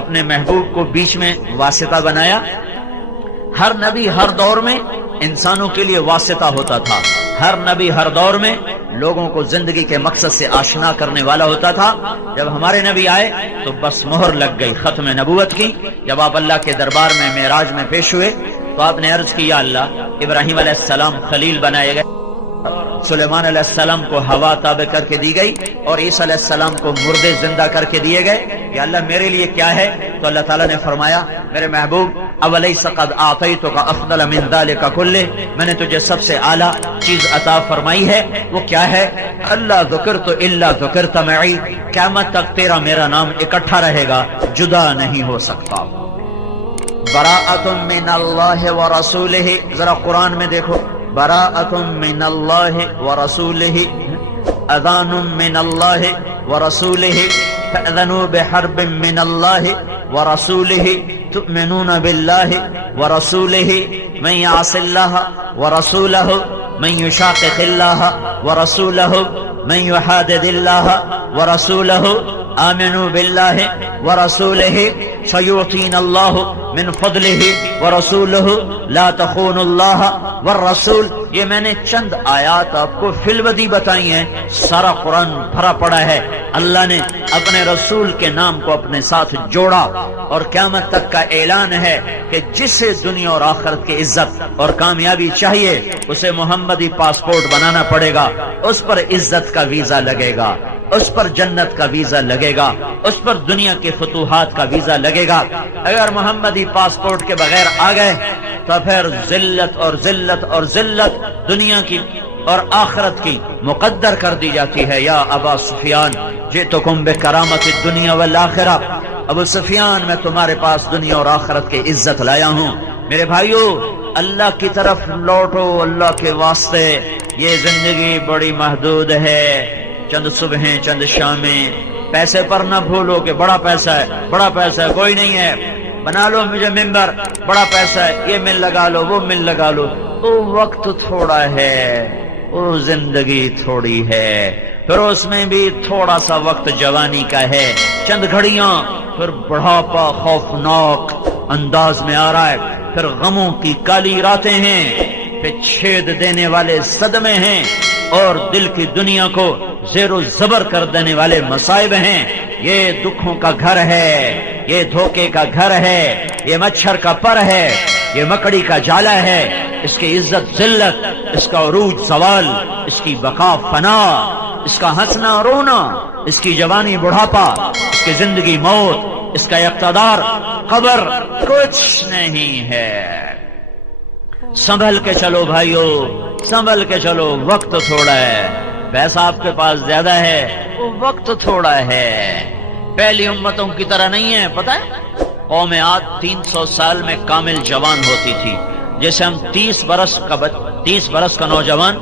اپنے محبوب کو بیچ میں واسطہ بنایا. ہر نبی ہر دور میں انسانوں کے لیے واسطہ ہوتا تھا. ہر نبی ہر دور میں لوگوں کو زندگی کے مقصد سے آشنا کرنے والا ہوتا تھا. جب ہمارے نبی آئے تو بس مہر لگ گئی ختم نبوت کی. جب آپ اللہ کے دربار میں معراج میں پیش ہوئے تو آپ نے عرض کی یا اللہ ابراہیم علیہ السلام خلیل بنائے گئے, سلیمان علیہ السلام کو ہوا تابع کر کے دی گئی, اور عیسیٰ علیہ السلام کو مردے زندہ کر کے دیے گئے. یا اللہ میرے لیے کیا ہے؟ تو اللہ تعالیٰ نے فرمایا میرے محبوب اولیس قد اعطیتک افضل من ذلک کلہ, میں نے تجھے سب سے اعلیٰ چیز عطا فرمائی ہے. وہ کیا ہے؟ اللہ ذکرت الا ذکرت معی, قیامت تک تیرا میرا نام اکٹھا رہے گا, جدا نہیں ہو سکتا. براءۃ من اللہ ورسولہ, ذرا قرآن میں دیکھو, براءۃ من اللہ ورسولہ, اذان من اللہ ورسولہ, فأذنوا بحرب من اللہ ورسولہ, تؤمنون باللہ ورسولہ, من يعص اللہ ورسولہ, من يشاقق اللہ ورسولہ, من يحادد اللہ ورسولہ, آمنوا باللہ ورسولہ سیعطین اللہ من فضلہ ورسولہ لا تخونوا اللہ والرسول. یہ میں نے چند آیات آپ کو فی الودی بتائی ہیں, سارا قرآن بھرا پڑا ہے. اللہ نے اپنے رسول کے نام کو اپنے ساتھ جوڑا, اور قیامت تک کا اعلان ہے کہ جسے دنیا اور آخرت کی عزت اور کامیابی چاہیے اسے محمدی پاسپورٹ بنانا پڑے گا. اس پر عزت کا ویزا لگے گا, اس پر جنت کا ویزا لگے گا, اس پر دنیا کے فتوحات کا ویزا لگے گا. اگر محمدی پاسپورٹ کے بغیر آ گئے تو پھر ذلت اور ذلت اور ذلت دنیا کی اور آخرت کی مقدر کر دی جاتی ہے. یا ابا سفیان جئتکم بکرامت الدنیا والآخرہ, ابو سفیان میں تمہارے پاس دنیا اور آخرت کی عزت لایا ہوں. میرے بھائیو اللہ کی طرف لوٹو, اللہ کے واسطے. یہ زندگی بڑی محدود ہے, چند صبحیں چند شامیں. پیسے پر نہ بھولو کہ بڑا پیسہ ہے, بڑا پیسہ ہے, کوئی نہیں ہے. بنا لو مجھے ممبر, بڑا پیسہ ہے, یہ مل لگا لو, وہ مل لگا لو. تو وقت تھوڑا ہے, وہ زندگی تھوڑی ہے, پھر اس میں بھی تھوڑا سا وقت جوانی کا ہے, چند گھڑیاں, پھر بڑھاپا خوفناک انداز میں آ رہا ہے, پھر غموں کی کالی راتیں ہیں, پھر چھید دینے والے صدمے ہیں, اور دل کی دنیا کو زیر و زبر کر دینے والے مصائب ہیں. یہ دکھوں کا گھر ہے, یہ دھوکے کا گھر ہے, یہ مچھر کا پر ہے, یہ مکڑی کا جالا ہے. اس کی عزت ذلت, اس کا عروج زوال, اس کی بقا فنا, اس کا ہنسنا رونا, اس کی جوانی بڑھاپا, اس کی زندگی موت, اس کا اقتدار قبر, کچھ نہیں ہے. سنبھل کے چلو بھائیو, سنبھل کے چلو. وقت تھوڑا ہے, پیسہ آپ کے پاس زیادہ ہے, وہ وقت تھوڑا ہے. پہلی امتوں کی طرح نہیں ہے. پتہ ہے قوم عاد 300 سال میں کامل جوان ہوتی تھی. جیسے ہم 30 برس کا نوجوان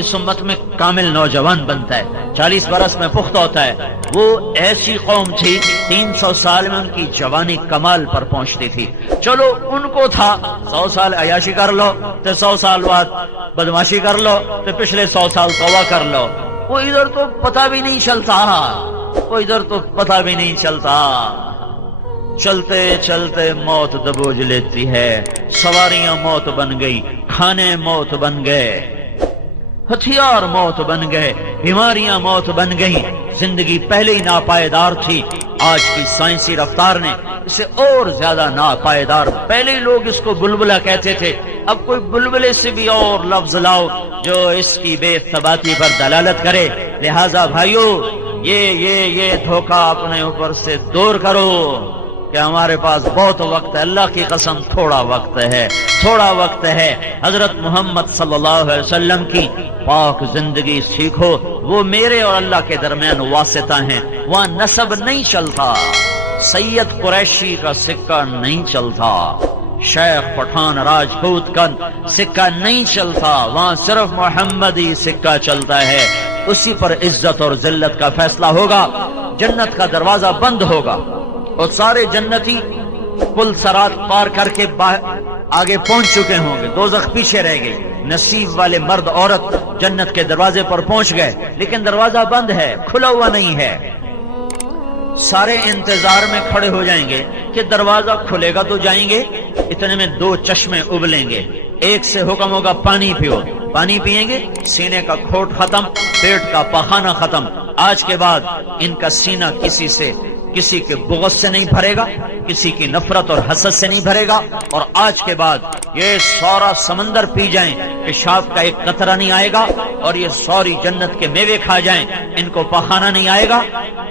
اس امت میں کامل نوجوان بنتا ہے, 40 برس میں پختہ ہوتا ہے. وہ ایسی قوم تھی 300 سال میں ان کی جوانی کمال پر پہنچتی تھی. چلو ان کو تھا 100 سال عیاشی کر لو تو 100 سال بعد بدماشی کر لو تو پچھلے 100 سال توبہ کر لو. وہ ادھر تو پتہ بھی نہیں چلتا, وہ ادھر تو پتہ بھی نہیں چلتا. چلتے چلتے موت دبوچ لیتی ہے, سواریاں موت بن گئی, کھانے موت بن گئے, ہتھیار موت بن گئے, بیماریاں موت بن گئی. زندگی پہلے ہی ناپائیدار تھی, آج کی سائنسی رفتار نے اسے اور زیادہ ناپائیدار. پہلے لوگ اس کو بلبلہ کہتے تھے, اب کوئی بلبلے سے بھی اور لفظ لاؤ جو اس کی بے ثباتی پر دلالت کرے. لہذا بھائیو یہ دھوکہ اپنے اوپر سے دور کرو کہ ہمارے پاس بہت وقت ہے. اللہ کی قسم تھوڑا وقت ہے, تھوڑا وقت ہے. حضرت محمد صلی اللہ علیہ وسلم کی پاک زندگی سیکھو. وہ میرے اور اللہ کے درمیان واسطہ ہیں, وہاں نسب نہیں چلتا, سید قریشی کا سکہ نہیں چلتا, شیخ پٹھان راجپوت کا سکہ نہیں چلتا. وہاں صرف محمدی سکہ چلتا ہے. اسی پر عزت اور ذلت کا فیصلہ ہوگا. جنت کا دروازہ بند ہوگا اور سارے جنتی پل سرات پار کر کے آگے پہنچ چکے ہوں گے, دوزخ پیچھے رہ گئی. نصیب والے مرد عورت جنت کے دروازے پر پہنچ گئے, لیکن دروازہ بند ہے, کھلا ہوا نہیں ہے. سارے انتظار میں کھڑے ہو جائیں گے کہ دروازہ کھلے گا تو جائیں گے. اتنے میں دو چشمے ابلیں گے. ایک سے حکم ہوگا پانی پیو، پانی پیئیں گے، سینے کا کھوٹ ختم، پیٹ کا پخانہ ختم. آج کے بعد ان کا سینہ کسی کے بغض سے نہیں بھرے گا، کسی کی نفرت اور حسد سے نہیں بھرے گا. اور آج کے بعد یہ سورا سمندر پی جائیں، پیشاب کا ایک قطرہ نہیں آئے گا. اور یہ سوری جنت کے میوے کھا جائیں، ان کو پخانہ نہیں آئے گا.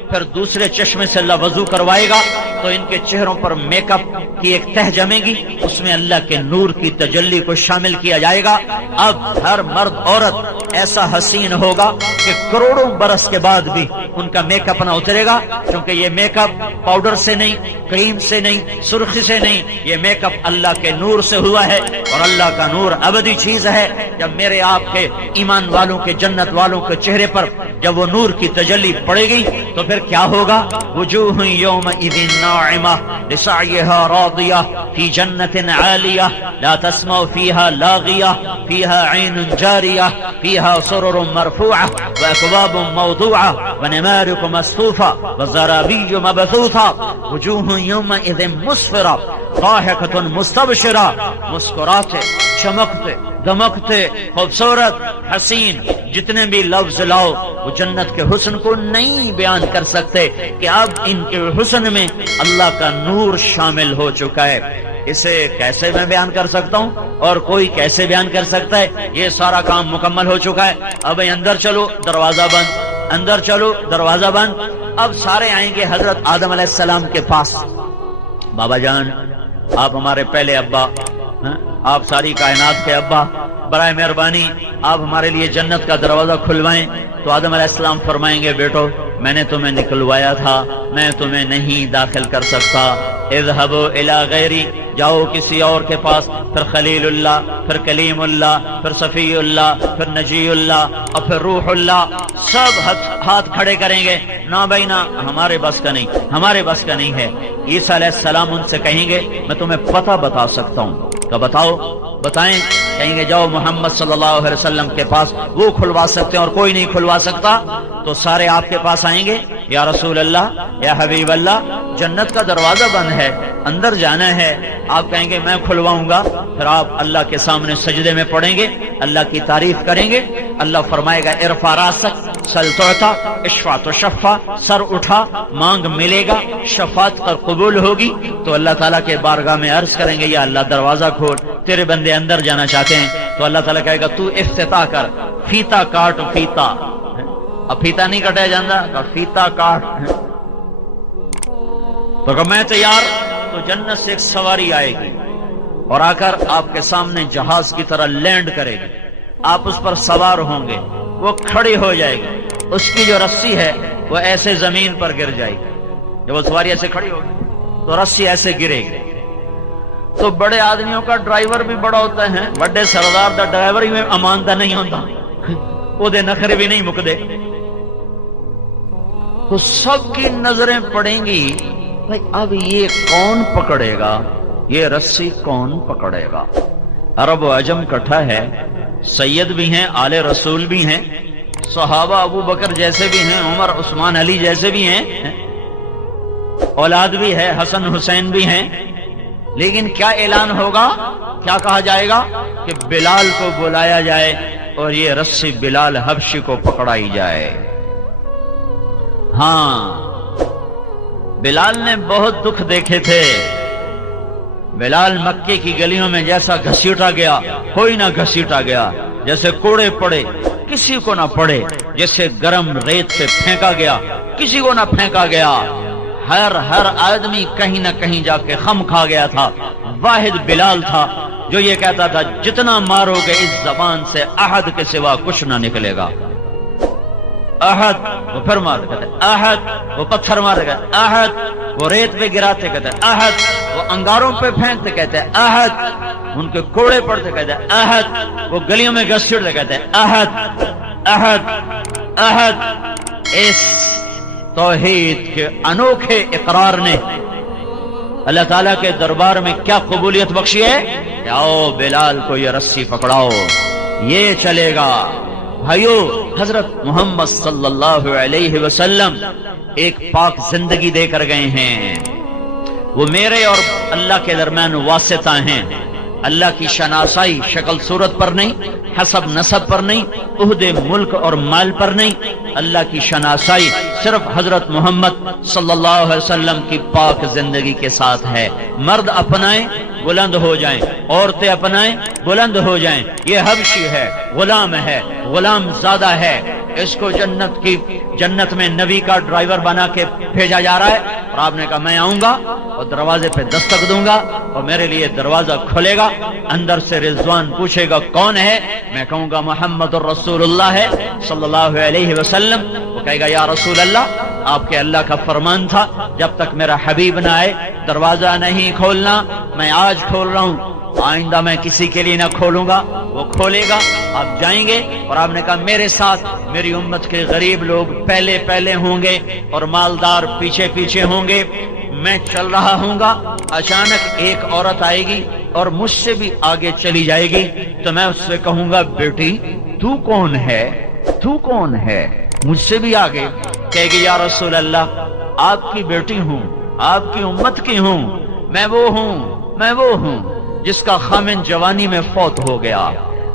پھر دوسرے چشمے سے اللہ وضو کروائے گا تو ان کے چہروں پر میک اپ کی ایک تہ جمے گی، اس میں اللہ کے نور کی تجلی کو شامل کیا جائے گا. اب ہر مرد عورت ایسا حسین ہوگا کہ کروڑوں برس کے بعد بھی ان کا میک اپ نہ اترے گا، کیونکہ یہ میک اپ پاؤڈر سے نہیں، کریم سے نہیں، سرخی سے نہیں، یہ میک اپ اللہ کے نور سے ہوا ہے. اور اللہ کا نور ابدی چیز ہے. جب میرے آپ کے ایمان والوں کے، جنت والوں کے چہرے پر جب وہ نور کی تجلی پڑے گی تو پھر کیا ہوگا؟ وجوہ یومئذ ناعمہ لسعیہا راضیہ فی جنت عالیہ لا تسمع فیہا لاغیہ فیہا عین جاریہ فیہا سرر مرفوعہ واکواب موضوعہ ونمارق مصفوفہ وزرابی مبثوثہ. وجوہ یومئذ مسفرہ ضاحکۃ مستبشرہ، مسکراتے، چمکتے، دمکتے، خوبصورت، حسین. جتنے بھی لفظ لاؤ وہ جنت کے حسن کو نہیں بیان کر سکتے کہ اب ان کے حسن میں اللہ کا نور شامل ہو چکا ہے. اسے کیسے میں بیان کر سکتا ہوں اور کوئی کیسے بیان کر سکتا ہے؟ یہ سارا کام مکمل ہو چکا ہے. اب اندر چلو، دروازہ بند، اندر چلو، دروازہ بند. اب سارے آئیں گے حضرت آدم علیہ السلام کے پاس. بابا جان، آپ ہمارے پہلے ابا، آپ ساری کائنات کے ابا، برائے مہربانی آپ ہمارے لیے جنت کا دروازہ کھلوائیں. تو آدم علیہ السلام فرمائیں گے بیٹو میں نے تمہیں نکلوایا تھا، میں تمہیں نہیں داخل کر سکتا. اذهبوا الى غیری، جاؤ کسی اور کے پاس. پھر خلیل اللہ، پھر کلیم اللہ، پھر صفی اللہ، پھر نجی اللہ اور پھر روح اللہ. سب ہاتھ کھڑے کریں گے، نہ بھائی نہ، ہمارے بس کا نہیں، ہمارے بس کا نہیں ہے. عیسیٰ علیہ السلام ان سے کہیں گے میں تمہیں پتہ بتا سکتا ہوں. تو بتاؤ، بتائیں. کہیں گے جاؤ محمد صلی اللہ علیہ وسلم کے پاس، وہ کھلوا سکتے ہیں اور کوئی نہیں کھلوا سکتا. تو سارے آپ کے پاس آئیں گے، یا رسول اللہ، یا حبیب اللہ، جنت کا دروازہ بند ہے، اندر جانا ہے. آپ کہیں گے میں کھلواؤں گا. پھر آپ اللہ کے سامنے سجدے میں پڑیں گے، اللہ کی تعریف کریں گے. اللہ فرمائے گا ارفع راسک سل تعطا اشفع تشفع، سر اٹھا مانگ ملے گا، شفاعت پر قبول ہوگی. تو اللہ تعالیٰ کے بارگاہ میں عرض کریں گے یا اللہ دروازہ کھول، تیرے بندے اندر جانا چاہتے ہیں. تو اللہ تعالیٰ کہے گا تو افتتاح کر، فیتا کاٹ. فیتا، اب فیتا نہیں کٹایا جاتا، فیتا کاٹ. تو کہ میں تیار. تو جنت سے ایک سواری آئے گی اور آ کر آپ کے سامنے جہاز کی طرح لینڈ کرے گی. آپ اس پر سوار ہوں گے، وہ کھڑی ہو جائے گی. اس کی جو رسی ہے وہ ایسے زمین پر گر جائے گی. جب وہ سواری ایسے کھڑی ہوگی تو رسی ایسے گرے گی. تو بڑے آدمیوں کا ڈرائیور بھی بڑا ہوتا ہے، بڑے سردار دا ڈرائیور ہی میں اماندہ نہیں ہوتا، وہ دے نخرے بھی نہیں مکدے. تو سب کی نظریں پڑیں گی بھائی اب یہ کون پکڑے گا، یہ رسی کون پکڑے گا. عرب و عجم کٹھا ہے، سید بھی ہیں، آل رسول بھی ہیں، صحابہ ابو بکر جیسے بھی ہیں، عمر عثمان علی جیسے بھی ہیں، اولاد بھی ہے، حسن حسین بھی ہیں. لیکن کیا اعلان ہوگا، کیا کہا جائے گا کہ بلال کو بلایا جائے اور یہ رسی بلال حبشی کو پکڑائی جائے. ہاں، بلال نے بہت دکھ دیکھے تھے. بلال مکے کی گلیوں میں جیسا گھسیٹا گیا کوئی نہ گھسیٹا گیا، جیسے کوڑے پڑے کسی کو نہ پڑے، جیسے گرم ریت پہ پھینکا گیا کسی کو نہ پھینکا گیا. ہر آدمی کہیں نہ کہیں جا کے خم کھا گیا تھا. واحد بلال تھا جو یہ کہتا تھا جتنا مارو گے اس زبان سے احد کے سوا کچھ نہ نکلے گا. احد، وہ پھر مار کہتے احد، وہ پتھر مار کہتے احد، وہ ریت پہ گراتے کہتے احد، وہ انگاروں پہ پھینکتے کہتے احد، ان کے کوڑے پڑتے کہتے احد، وہ گلیوں میں گھسیٹتے کہتے احد احد احد. اس توحید کے انوکھے اقرار نے اللہ تعالیٰ کے دربار میں کیا قبولیت بخشی ہے کہ آؤ بلال کو یہ رسی پکڑاؤ، یہ چلے گا. بھائیو حضرت محمد صلی اللہ علیہ وسلم ایک پاک زندگی دے کر گئے ہیں. وہ میرے اور اللہ کے درمیان واسطہ ہیں. اللہ کی شناسائی شکل صورت پر نہیں، حسب نسب پر نہیں، عہدے ملک اور مال پر نہیں. اللہ کی شناسائی صرف حضرت محمد صلی اللہ علیہ وسلم کی پاک زندگی کے ساتھ ہے. مرد اپنائیں بلند ہو جائیں، عورتیں اپنائیں بلند ہو جائیں. یہ حبشی ہے، غلام ہے، غلام زادہ ہے. اس کو جنت میں نبی کا ڈرائیور بنا کے بھیجا جا رہا ہے. اور آپ نے کہا میں آؤں گا اور دروازے پہ دستک دوں گا اور میرے لیے دروازہ کھلے گا. اندر سے رضوان پوچھے گا کون ہے؟ میں کہوں گا محمد الرسول اللہ ہے صلی اللہ علیہ وسلم. وہ کہے گا یا رسول اللہ، آپ کے اللہ کا فرمان تھا جب تک میرا حبیب نہ آئے دروازہ نہیں کھولنا. میں آج کھول رہا ہوں، آئندہ میں کسی کے لیے نہ کھولوں گا. وہ کھولے گا، آپ جائیں گے. اور آپ نے کہا میرے ساتھ میری امت کے غریب لوگ پہلے پہلے ہوں گے اور مالدار پیچھے پیچھے ہوں گے. میں چل رہا ہوں گا، اچانک ایک عورت آئے گی اور مجھ سے بھی آگے چلی جائے گی. تو میں اس سے کہوں گا بیٹی تو کون ہے؟ تو کون ہے؟ مجھ سے بھی آگے کہے گی یا رسول اللہ آپ کی بیٹی ہوں، آپ کی امت کی ہوں. میں وہ ہوں جس کا خامن جوانی میں فوت ہو گیا.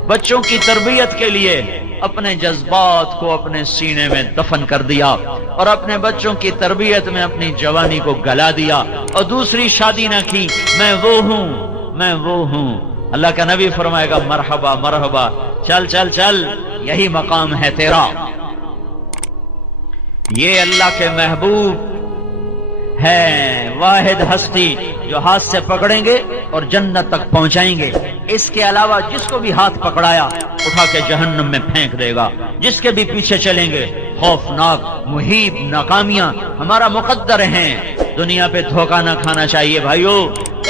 بچوں کی تربیت کے لیے اپنے جذبات کو اپنے سینے میں دفن کر دیا اور اپنے بچوں کی تربیت میں اپنی جوانی کو گلا دیا اور دوسری شادی نہ کی. میں وہ ہوں. اللہ کا نبی فرمائے گا مرحبا مرحبا، چل چل چل، یہی مقام ہے تیرا. یہ اللہ کے محبوب ہے، واحد ہستی جو ہاتھ سے پکڑیں گے اور جنت تک پہنچائیں گے. اس کے علاوہ جس کو بھی ہاتھ پکڑایا اٹھا کے جہنم میں پھینک دے گا. جس کے بھی پیچھے چلیں گے خوفناک مہیب ناکامیاں ہمارا مقدر ہیں. دنیا پہ دھوکہ نہ کھانا چاہیے بھائیو.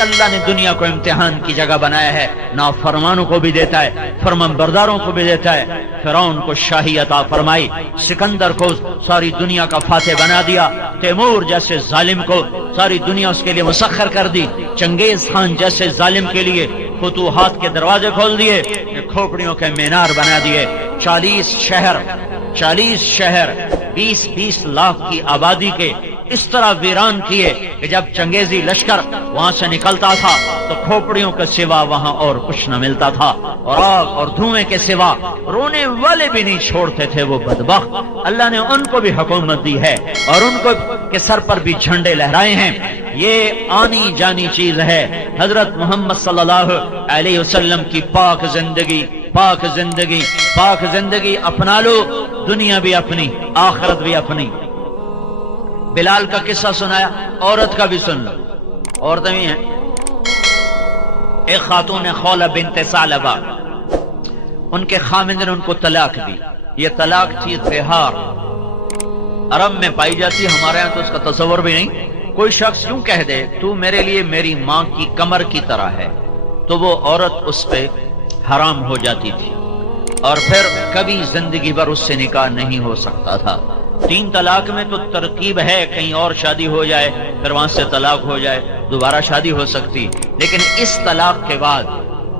اللہ نے دنیا کو امتحان کی جگہ بنایا ہے. نافرمانوں کو بھی دیتا ہے، فرمان برداروں کو بھی دیتا ہے. فرعون کو شاہی عطا فرمائی، سکندر کو ساری دنیا کا فاتح بنا دیا، تیمور جیسے ظالم کو ساری دنیا اس کے لیے مسخر کر دی، چنگیز خان جیسے ظالم کے لیے فتوحات کے دروازے کھول دیے، کھوپڑیوں کے مینار بنا دیے. 40 شہر 20 لاکھ کی آبادی کے اس طرح ویران کیے کہ جب چنگیزی لشکر وہاں سے نکلتا تھا تو کھوپڑیوں کے سوا وہاں اور کچھ نہ ملتا تھا، اور آگ اور دھوئیں کے سوا رونے والے بھی نہیں چھوڑتے تھے وہ بدبخت. اللہ نے ان کو بھی حکومت دی ہے اور ان کو کے سر پر بھی جھنڈے لہرائے ہیں. یہ آنی جانی چیز ہے. حضرت محمد صلی اللہ علیہ وسلم کی پاک زندگی اپنا لو. دنیا بھی اپنی، آخرت بھی اپنی. بلال کا قصہ سنایا، عورت کا بھی سن لو. عورتیں بھی ہیں. ایک خاتون خولہ بنت ثعلبہ، ان کے خامند نے ان کو طلاق دی. یہ طلاق تھی زہار، عرب میں پائی جاتی، ہمارے یہاں تو اس کا تصور بھی نہیں. کوئی شخص یوں کہہ دے تو میرے لیے میری ماں کی کمر کی طرح ہے، تو وہ عورت اس پہ حرام ہو جاتی تھی اور پھر کبھی زندگی بھر اس سے نکاح نہیں ہو سکتا تھا. 3 طلاق میں تو ترکیب ہے، کہیں اور شادی ہو جائے پھر وہاں سے طلاق ہو جائے، دوبارہ شادی ہو سکتی. لیکن اس طلاق کے بعد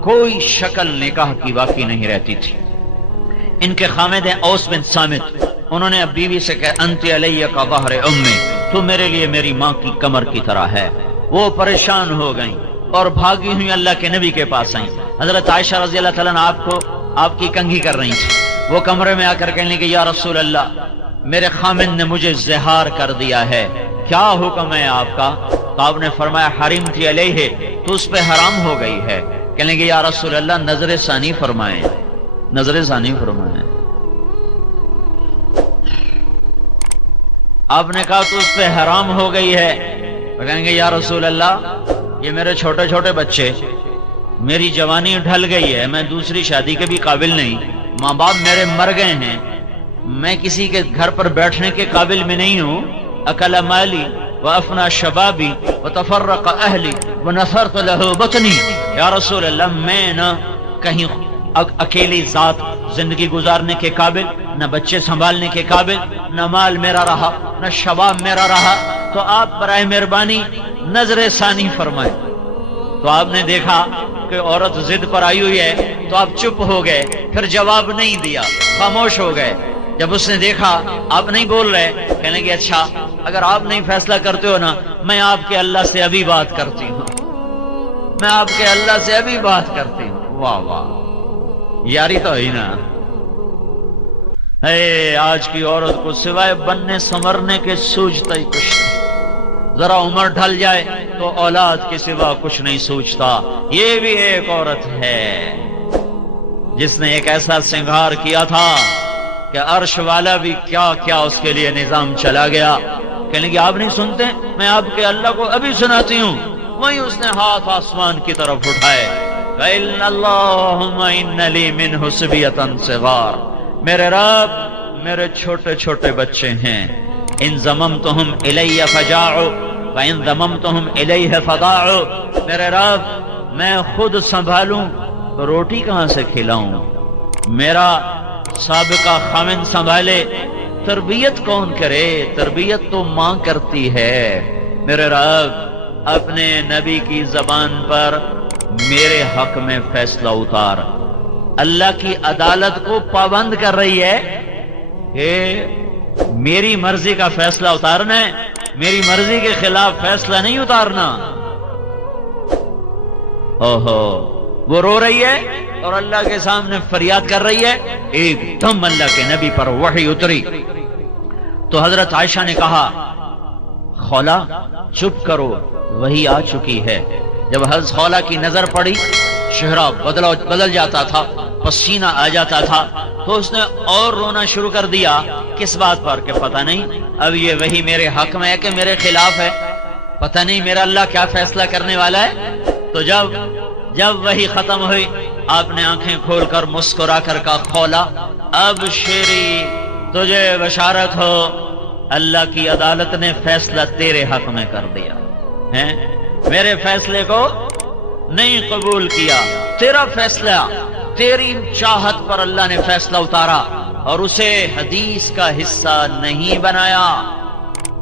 کوئی شکل نکاح کی باقی نہیں رہتی تھی. ان کے خامد ہیں اوس بن صامت. انہوں نے اب بیوی سے کہا انت علیہ کا ظہر امی، تو میرے لیے میری ماں کی کمر کی طرح ہے. وہ پریشان ہو گئیں اور بھاگی ہوئی اللہ کے نبی کے پاس آئیں. حضرت عائشہ رضی اللہ تعالیٰ عنہ آپ کی کنگھی کر رہی تھی. وہ کمرے میں آ کر کہنے لگی یا رسول اللہ میرے خامن نے مجھے زہار کر دیا ہے، کیا حکم ہے آپ کا؟ تو آپ نے فرمایا حرمت علیہ، تو اس پہ حرام ہو گئی ہے. کہنے لگے یا رسول اللہ نظر ثانی فرمائیں. آپ نے کہا تو اس پہ حرام ہو گئی ہے. کہیں گے یا رسول اللہ یہ میرے چھوٹے چھوٹے بچے، میری جوانی ڈھل گئی ہے، میں دوسری شادی کے بھی قابل نہیں، ماں باپ میرے مر گئے ہیں، میں کسی کے گھر پر بیٹھنے کے قابل میں نہیں ہوں. اکل مالی وافنا شبابی وتفرق اہلی ونثرت له بطنی. یا رسول اللہ میں نہ کہیں اکیلی ذات زندگی گزارنے کے قابل، نہ بچے سنبھالنے کے قابل، نہ مال میرا رہا، نہ شباب میرا رہا، تو آپ برائے مہربانی نظر ثانی فرمائیں. تو آپ نے دیکھا کہ عورت ضد پر آئی ہوئی ہے تو آپ چپ ہو گئے، پھر جواب نہیں دیا، خاموش ہو گئے۔ جب اس نے دیکھا آپ نہیں بول رہے، کہنے لگے اچھا اگر آپ نہیں فیصلہ کرتے ہو نا، میں آپ کے اللہ سے ابھی بات کرتی ہوں، میں آپ کے اللہ سے ابھی بات کرتی ہوں۔ واہ واہ، یاری تو ہی نا۔ اے آج کی عورت کو سوائے بننے سنورنے کے سوچتا ہی کچھ نہیں، ذرا عمر ڈھل جائے تو اولاد کے سوا کچھ نہیں سوچتا۔ یہ بھی ایک عورت ہے جس نے ایک ایسا سنگھار کیا تھا کہ عرش والا بھی کیا کیا اس کے لیے نظام چلا گیا۔ کہنے کہ آپ نہیں سنتے، میں آپ کے اللہ کو ابھی سناتی ہوں۔ وہیں اس نے ہاتھ آسمان کی طرف اٹھائے، وَإِنَّ اللَّهُمَّ إِنَّ لِي مِنْهُ صِبْيَةً صِغَارَ، میرے رب میرے چھوٹے چھوٹے بچے ہیں، ان ضممتہم الی فجاعوا وان ضممتہم الیہ فضاعوا، میرے رب میں خود سنبھالوں تو روٹی کہاں سے کھلاؤں، میرا سابقہ خامن سنبھالے، تربیت کون کرے، تربیت تو ماں کرتی ہے۔ میرے رب اپنے نبی کی زبان پر میرے حق میں فیصلہ اتار۔ اللہ کی عدالت کو پابند کر رہی ہے کہ میری مرضی کا فیصلہ اتارنا ہے، میری مرضی کے خلاف فیصلہ نہیں اتارنا۔ اوہو، وہ رو رہی ہے اور اللہ کے سامنے فریاد کر رہی ہے۔ ایک دم اللہ کے نبی پر وحی اتری تو حضرت عائشہ نے کہا خولا چپ کرو، وہی آ چکی ہے۔ جب حضرت خولا کی نظر پڑی، چہرہ بدل جاتا تھا، پسینہ آ جاتا تھا، تو اس نے اور رونا شروع کر دیا۔ کس بات پر؟ کہ پتہ نہیں اب یہ وہی میرے حق میں ہے کہ میرے خلاف ہے، پتہ نہیں میرا اللہ کیا فیصلہ کرنے والا ہے۔ تو جب وہی ختم ہوئی، آپ نے آنکھیں کھول کر مسکرا کر کہا خولا اب شیری تجھے بشارت ہو، اللہ کی عدالت نے فیصلہ تیرے حق میں کر دیا ہے، میرے فیصلے کو نہیں قبول کیا، تیرا فیصلہ، تیری چاہت پر اللہ نے فیصلہ اتارا اور اسے حدیث کا حصہ نہیں بنایا،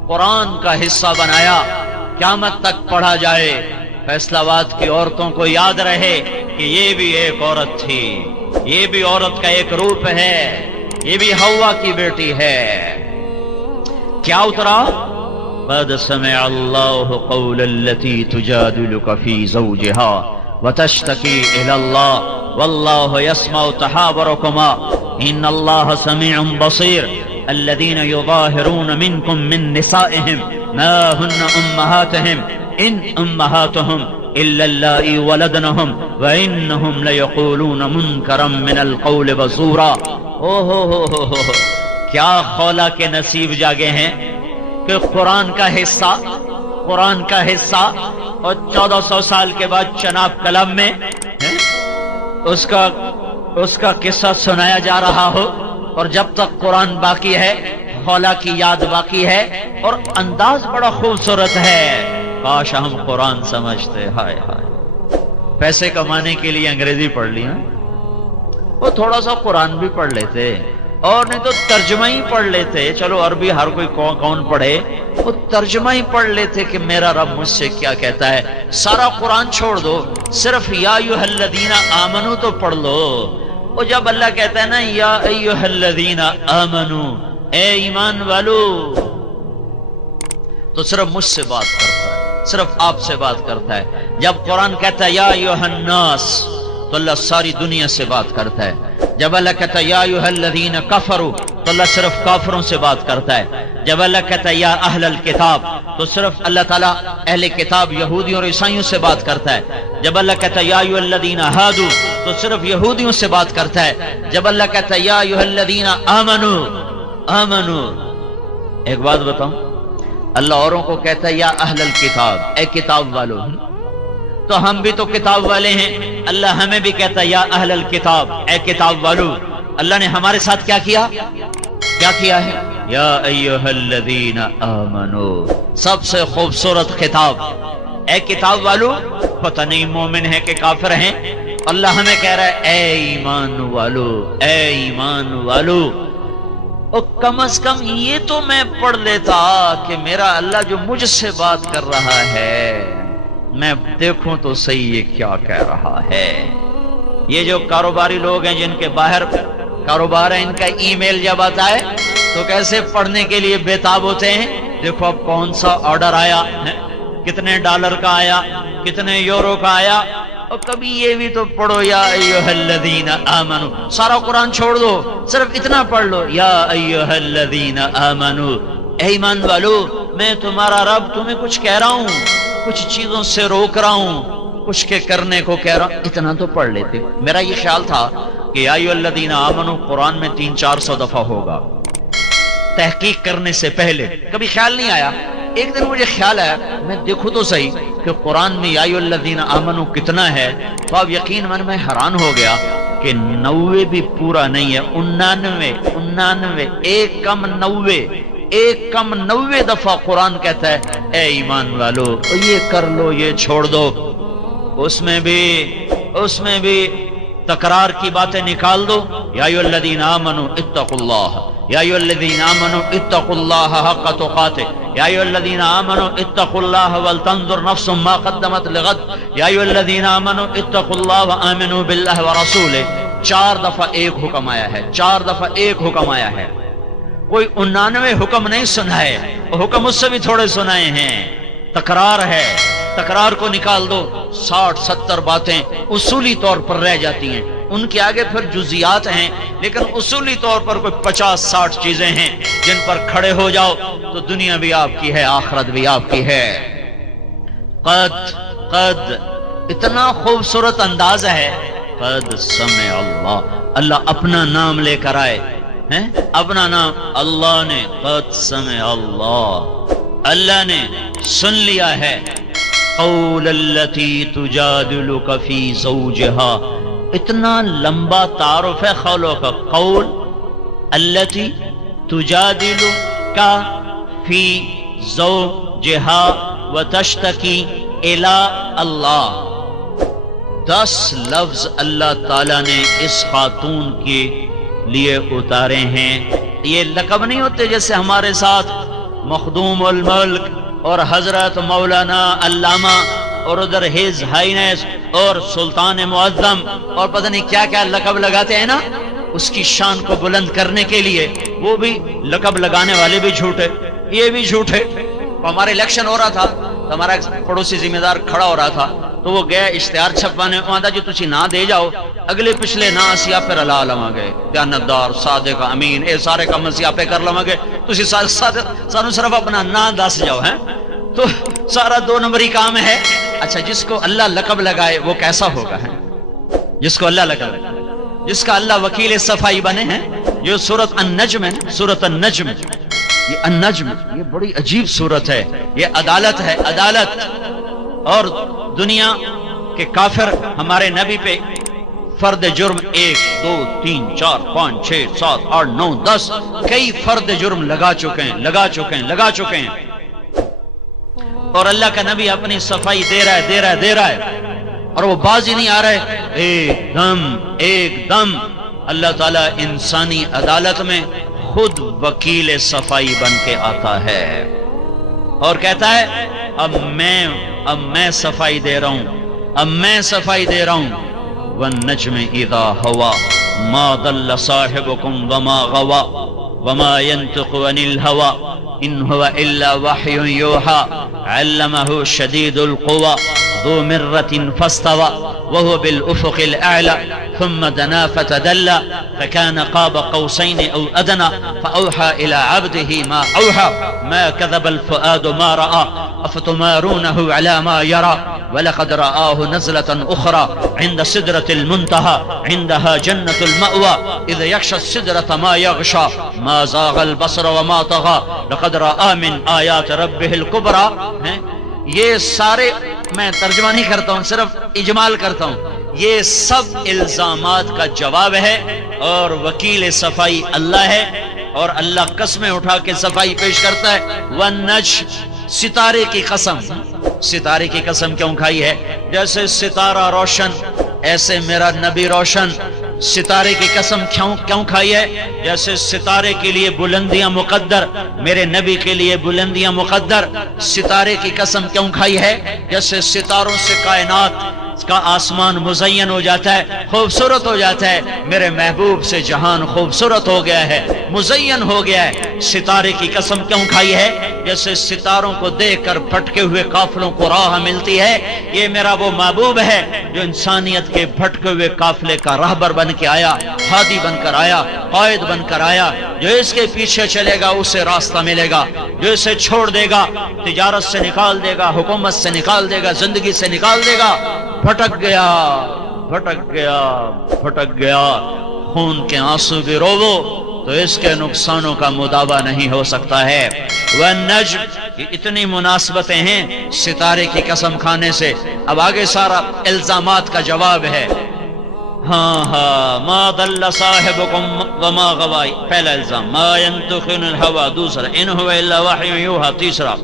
قرآن کا حصہ بنایا، قیامت تک پڑھا جائے، فیصلہ آباد کی عورتوں کو یاد رہے کہ یہ بھی ایک عورت تھی، یہ بھی عورت کا ایک روپ ہے، یہ بھی حوا کی بیٹی ہے۔ کیا اترا؟ قد سمع اللہ قول التي تجادلك في زوجها وتشتكي الى الله والله يسمع تحاوركما ان الله سميع بصير الذين يظاهرون منكم من نسائهم ما هن امهاتهم ان امهاتهم الا اللائي ولدنهم وانهم ليقولون منكرا من القول وزورا۔ کیا خولا کے نصیب جاگے ہیں کہ قرآن کا حصہ اور 1400 سال کے بعد چناب قلم میں اس کا قصہ سنایا جا رہا ہو، اور جب تک قرآن باقی ہے خولا کی یاد باقی ہے، اور انداز بڑا خوبصورت ہے۔ کاش ہم قرآن سمجھتے، ہائے ہائے، پیسے کمانے کے لیے انگریزی پڑھ لی، وہ تھوڑا سا قرآن بھی پڑھ لیتے، اور نہیں تو ترجمہ ہی پڑھ لیتے۔ چلو عربی ہر کوئی کون پڑھے، وہ ترجمہ ہی پڑھ لیتے کہ میرا رب مجھ سے کیا کہتا ہے۔ سارا قرآن چھوڑ دو، صرف یا ایھا الذین آمنو تو پڑھ لو۔ وہ جب اللہ کہتا ہے نا یا ایھا الذین آمنو، اے ایمان والو، تو صرف مجھ سے بات کرتا ہے، صرف آپ سے بات کرتا ہے۔ جب قرآن کہتا ہے یا ایھا الناس، تو اللہ ساری دنیا سے بات کرتا ہے۔ جب اللہ کہتا ہے یا ایھا الذین کفروا، تو اللہ صرف کافروں سے بات کرتا ہے۔ جب اللہ کہتا ہے یا اہل الکتاب، تو صرف اللہ تعالیٰ اہل کتاب یہودیوں اور عیسائیوں سے بات کرتا ہے۔ جب اللہ کہتا ہے یا ایھا الذین ہادوا، تو صرف یہودیوں سے بات کرتا ہے۔ جب اللہ کہتا ہے یا ایھا الذین آمنو، ایک بات بتاؤں، اللہ اوروں کو کہتا ہے یا اہل الکتاب، اے کتاب والو، تو ہم بھی تو کتاب والے ہیں، اللہ ہمیں بھی کہتا ہے یا اہل الکتاب، اے کتاب والو۔ اللہ نے ہمارے ساتھ کیا کیا ہے؟ یا ایھا الذین آمنو، سب سے خوبصورت خطاب، اے کتاب والو۔ پتہ نہیں مومن ہے کہ کافر ہیں، اللہ ہمیں کہہ رہا ہے اے ایمان والو، اے ایمان والو۔ اور کم از کم یہ تو میں پڑھ لیتا کہ میرا اللہ جو مجھ سے بات کر رہا ہے، میں دیکھوں تو صحیح یہ کیا کہہ رہا ہے۔ یہ جو کاروباری لوگ ہیں جن کے باہر کاروبار ہے، ان کا ای میل جب آتا ہے تو کیسے پڑھنے کے لیے بےتاب ہوتے ہیں، دیکھو اب کون سا آرڈر آیا ہے، کتنے ڈالر کا آیا، کتنے یورو کا آیا، اور کبھی یہ بھی تو پڑھو یا ایھا الذین آمنو، سارا قرآن چھوڑ دو، صرف اتنا پڑھ لو یا ایھا الذین آمنو، اے ایمان والو میں تمہارا رب تمہیں کچھ کہہ رہا ہوں، کچھ چیزوں سے روک رہا ہوں، کچھ کے کرنے کو کہہ رہا ہوں، اتنا تو پڑھ لیتے۔ میرا یہ خیال تھا کہ یا ایھا الذین آمنو قرآن میں 300-400 دفعہ ہوگا، تحقیق کرنے سے پہلے کبھی خیال نہیں آیا۔ ایک دن مجھے خیال آیا میں دیکھوں تو صحیح کہ قرآن میں یا ایھا الذین آمنو کتنا ہے، تو اب یقین میں حیران ہو گیا کہ 90 بھی پورا نہیں ہے، 99 ایک کم 90 دفعہ قرآن کہتا ہے اے ایمان والو یہ کر لو یہ چھوڑ دو۔ اس میں بھی تکرار کی باتیں نکال دو، یا ایھا الذین آمنوا اتقوا اللہ، یا ایھا الذین آمنوا اتقوا اللہ حق تقاته، یا ایھا الذین آمنوا اتقوا اللہ ولتنظر نفس ما قدمت لغد، یا ایھا الذین آمنوا اتقوا اللہ وآمنوا باللہ ورسولہ۔ 4 دفعہ ایک حکم آیا ہے، 4 دفعہ ایک حکم آیا ہے، کوئی 99 حکم نہیں سنائے، حکم اس سے بھی تھوڑے سنائے ہیں، تکرار ہے، تکرار کو نکال دو، 60-70 باتیں اصولی طور پر رہ جاتی ہیں، ان کے آگے پھر جزیات ہیں، لیکن اصولی طور پر کوئی 50-60 چیزیں ہیں جن پر کھڑے ہو جاؤ تو دنیا بھی آپ کی ہے، آخرت بھی آپ کی ہے۔ قد اتنا خوبصورت انداز ہے، قد سمع اللہ، اللہ اپنا نام لے کر آئے ہیں، اپنا نام اللہ نے، قد سمع اللہ نے سن لیا ہے، قول التی تجادلک فی زوجہا، اتنا لمبا تعارف ہے قولوں کا، قول التی تجادلک فی زوجہا وتشتکی الی اللہ، 10 لفظ اللہ تعالیٰ نے اس خاتون کے لیے اتارے ہیں۔ یہ لقب نہیں ہوتے جیسے ہمارے ساتھ مخدوم الملک اور حضرت مولانا علامہ اور ادھر ہز ہائینس اور سلطان معظم اور پتہ نہیں کیا کیا لقب لگاتے ہیں نا، اس کی شان کو بلند کرنے کے لیے وہ بھی لقب لگانے والے بھی جھوٹے، یہ بھی جھوٹے۔ ہمارا الیکشن ہو رہا تھا تو ہمارا پڑوسی ذمہ دار کھڑا ہو رہا تھا تو وہ گیا اشتہار چھپوانے، آندا جی تسی نہ دے جاؤ، اگلے پچھلے نہ اسی آپ پہ رلا لواں گے، دیانتدار صادق امین اے سارے کام اسی آپ پہ کر لواں گے، تسی سانو صرف اپنا نہ دس جاؤ ہیں، تو سارا 2 نمبری کام ہے۔ اچھا جس کو اللہ لقب لگائے وہ کیسا ہوگا ہے، جس کو اللہ لقب لگائے، جس کا اللہ وکیل صفائی بنے ہیں، جو سورۃ النجم ہے، سورۃ النجم، یہ النجم یہ بڑی عجیب سورت ہے، یہ عدالت ہے، عدالت، اور دنیا کے کافر ہمارے نبی پہ فرد جرم 1 2 3 4 5 6 7 8 9 10 کئی فرد جرم لگا چکے ہیں، اور اللہ کا نبی اپنی صفائی دے رہا ہے اور وہ باز ہی نہیں آ رہا ہے، ایک دم اللہ تعالیٰ انسانی عدالت میں خود وکیل صفائی بن کے آتا ہے اور کہتا ہے اب میں صفائی دے رہا ہوں، والنجم اذا ہوا ما ضل صاحبكم وما غوا وما ينطق عن الهوى ان هو الا وحي يوحى علمه شديد القوى ذو مرة فاستوى وهو بالافق الاعلى ثم دنا فتدلى فكان قاب قوسين او ادنى فاوحى الى عبده ما اوحى ما كذب الفؤاد ما راى افتمارونه على ما يرى ولقد رآه نزلة اخرى عند سدرة المنتهى عندها جنة المأوى اذ يغشى السدرة ما يغشى ما زاغ البصر وما طغى لقد رآ من آیات ربه الكبرى۔ یہ سارے میں ترجمہ نہیں کرتا ہوں، صرف اجمال کرتا ہوں، یہ سب الزامات کا جواب ہے، اور وکیل صفائی اللہ ہے، اور اللہ قسمیں اٹھا کے صفائی پیش کرتا ہے۔ والنجم، ستارے کی قسم کیوں کھائی ہے؟ جیسے ستارہ روشن ایسے میرا نبی روشن۔ ستارے کی قسم کیوں کھائی ہے؟ جیسے ستارے کے لیے بلندیاں مقدر، میرے نبی کے لیے بلندیاں مقدر۔ ستارے کی قسم کیوں کھائی ہے؟ جیسے ستاروں سے کائنات کا آسمان مزین ہو جاتا ہے، خوبصورت ہو جاتا ہے۔ میرے محبوب سے جہان خوبصورت ہو گیا ہے، مزین ہو گیا ہے۔ ستارے کی قسم کیوں کھائی ہے؟ جیسے ستاروں کو دیکھ کر بھٹکے ہوئے قافلوں کو راہ ملتی ہے، یہ میرا وہ محبوب ہے جو انسانیت کے بھٹکے ہوئے قافلے کا راہبر بن کے آیا، ہادی بن کر آیا، قائد بن کر آیا۔ جو اس کے پیچھے چلے گا اسے راستہ ملے گا، جو اسے چھوڑ دے گا تجارت سے نکال دے گا، حکومت سے نکال دے گا، زندگی سے نکال دے گا، بھٹک گیا، بھٹک گیا، بھٹک گیا۔ خون کے آنسو بھی روو تو اس کے نقصانوں کا مداوع نہیں ہو سکتا ہے۔ والنجم، یہ اتنی مناسبتیں ہیں ستارے کی قسم کھانے سے۔ اب آگے سارا الزامات کا جواب ہے۔ ہاں ہاں، ما ضل صاحبکم وما غوی، پہلا الزام، ما ينطق عن الهوى، دوسرا ان هو الا وحی یوحی، تیسرا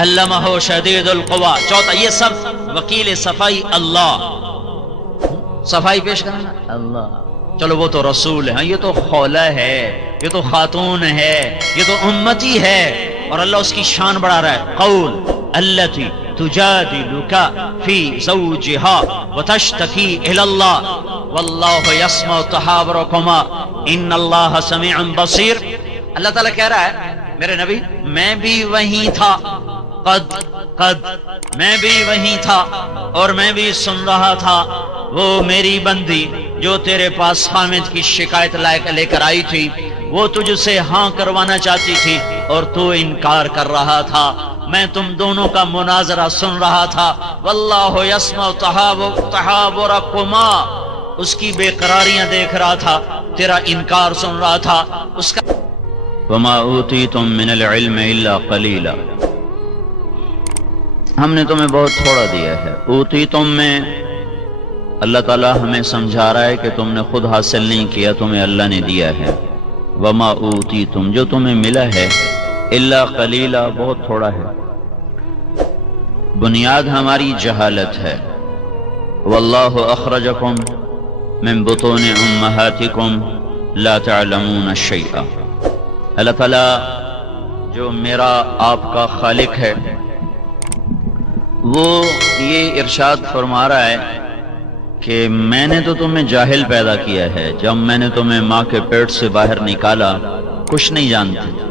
علمہ شدید القوی، چوتھا۔ یہ سب وکیل صفائی اللہ، صفائی پیش کرنا اللہ۔ چلو وہ تو رسول ہیں، یہ تو خولہ ہے، یہ تو خاتون ہے، یہ تو امتی ہے، اور اللہ اس کی شان بڑھا رہا ہے۔ قول التی تجادلک فی زوجہا وتشتکی الی اللہ واللہ یسمع تحاورکما ان اللہ سمیع بصیر۔ اللہ تعالیٰ کہہ رہا ہے میرے نبی میں بھی وہیں تھا، قد میں بھی وہیں تھا اور میں بھی سن رہا تھا وہ میری بندی جو تیرے پاس حامد کی شکایت لے کر آئی تھی، وہ تجھ سے ہاں کروانا چاہتی تھی اور تو انکار کر رہا تھا۔ میں تم دونوں کا مناظرہ سن رہا تھا۔ واللہ یسمع تحاورکما، اس کی بے قراریاں دیکھ رہا تھا، تیرا انکار سن رہا تھا اس کا۔ وما اوتیتم من العلم الا قلیلا، ہم نے تمہیں بہت تھوڑا دیا ہے۔ اوتیتم میں اللہ تعالیٰ ہمیں سمجھا رہا ہے کہ تم نے خود حاصل نہیں کیا، تمہیں اللہ نے دیا ہے۔ وما اوتیتم، جو تمہیں ملا ہے، الا قلیلا، بہت تھوڑا ہے۔ بنیاد ہماری جہالت ہے۔ واللہ اخرجکم من بطون امہاتکم لا تعلمون شیئا، اللہ تعالیٰ جو میرا آپ کا خالق ہے وہ یہ ارشاد فرما رہا ہے کہ میں نے تو تمہیں جاہل پیدا کیا ہے، جب میں نے تمہیں ماں کے پیٹ سے باہر نکالا کچھ نہیں جانتے۔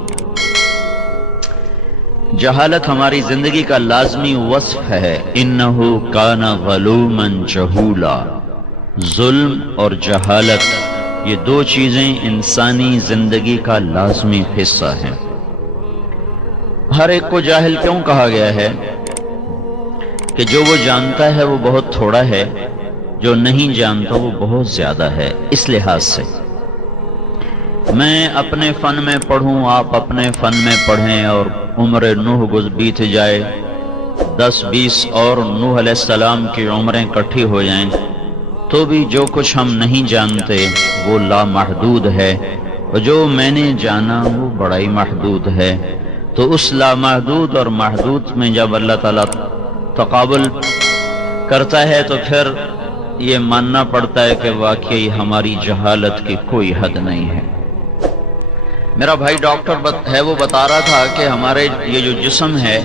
جہالت ہماری زندگی کا لازمی وصف ہے۔ انہو کان ظلوما جہولا، ظلم اور جہالت یہ دو چیزیں انسانی زندگی کا لازمی حصہ ہیں۔ ہر ایک کو جاہل کیوں کہا گیا ہے؟ کہ جو وہ جانتا ہے وہ بہت تھوڑا ہے، جو نہیں جانتا وہ بہت زیادہ ہے۔ اس لحاظ سے میں اپنے فن میں پڑھوں، آپ اپنے فن میں پڑھیں، اور عمر نوح بیت جائے، 10-20 اور نوح علیہ السلام کی عمریں کٹھی ہو جائیں، تو بھی جو کچھ ہم نہیں جانتے وہ لامحدود ہے، اور جو میں نے جانا وہ بڑا ہی محدود ہے۔ تو اس لامحدود اور محدود میں جب اللہ تعالیٰ تقابل کرتا ہے تو پھر یہ ماننا پڑتا ہے کہ واقعی ہماری جہالت کی کوئی حد نہیں ہے۔ میرا بھائی ڈاکٹر ہے، وہ بتا رہا تھا کہ ہمارے یہ جو جسم ہے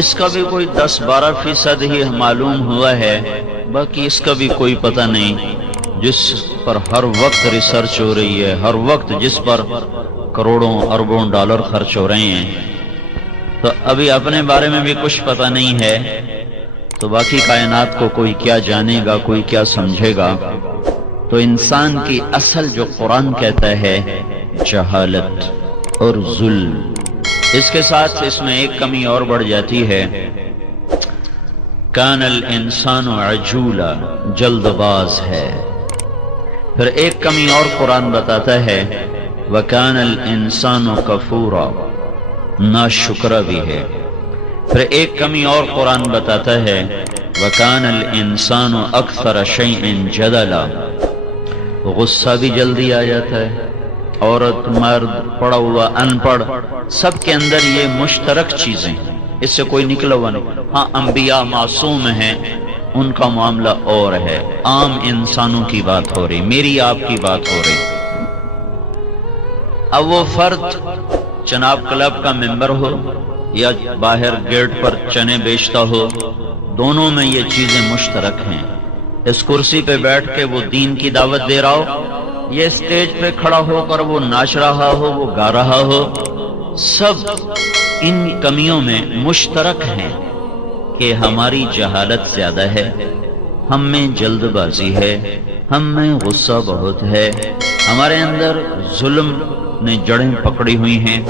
اس کا بھی کوئی 10-12% ہی معلوم ہوا ہے، باقی اس کا بھی کوئی پتہ نہیں، جس پر ہر وقت ریسرچ ہو رہی ہے، ہر وقت جس پر کروڑوں اربوں ڈالر خرچ ہو رہے ہیں۔ تو ابھی اپنے بارے میں بھی کچھ پتہ نہیں ہے، تو باقی کائنات کو کوئی کیا جانے گا، کوئی کیا سمجھے گا۔ تو انسان کی اصل جو قرآن کہتا ہے جہالت اور ظلم، اس کے ساتھ اس میں ایک کمی اور بڑھ جاتی ہے۔ کان الانسان عجولا، جلد باز ہے۔ پھر ایک کمی اور قرآن بتاتا ہے، وکان الانسان کفورا، ناشکرا بھی ہے۔ پھر ایک کمی اور قرآن بتاتا ہے، وکان الانسان اکثر شیء جدلا، غصہ بھی جلدی آ جاتا ہے۔ عورت، مرد، پڑھا ہوا، ان پڑھ، سب کے اندر یہ مشترک چیزیں، اس سے کوئی نکلا ہوا نہیں۔ ہاں انبیاء معصوم ہیں، ان کا معاملہ اور ہے، عام انسانوں کی بات ہو رہی، میری آپ کی بات ہو رہی۔ اب وہ فرد جناب کلب کا ممبر ہو، یا باہر گیٹ پر چنے بیچتا ہو، دونوں میں یہ چیزیں مشترک ہیں۔ اس کرسی پہ بیٹھ کے وہ دین کی دعوت دے رہا ہو، یہ اسٹیج پہ کھڑا ہو کر وہ ناچ رہا ہو، وہ گا رہا ہو، سب ان کمیوں میں مشترک ہیں کہ ہماری جہالت زیادہ ہے، ہم میں جلد بازی ہے، ہم میں غصہ بہت ہے، ہمارے اندر ظلم نے جڑیں پکڑی ہوئی ہیں۔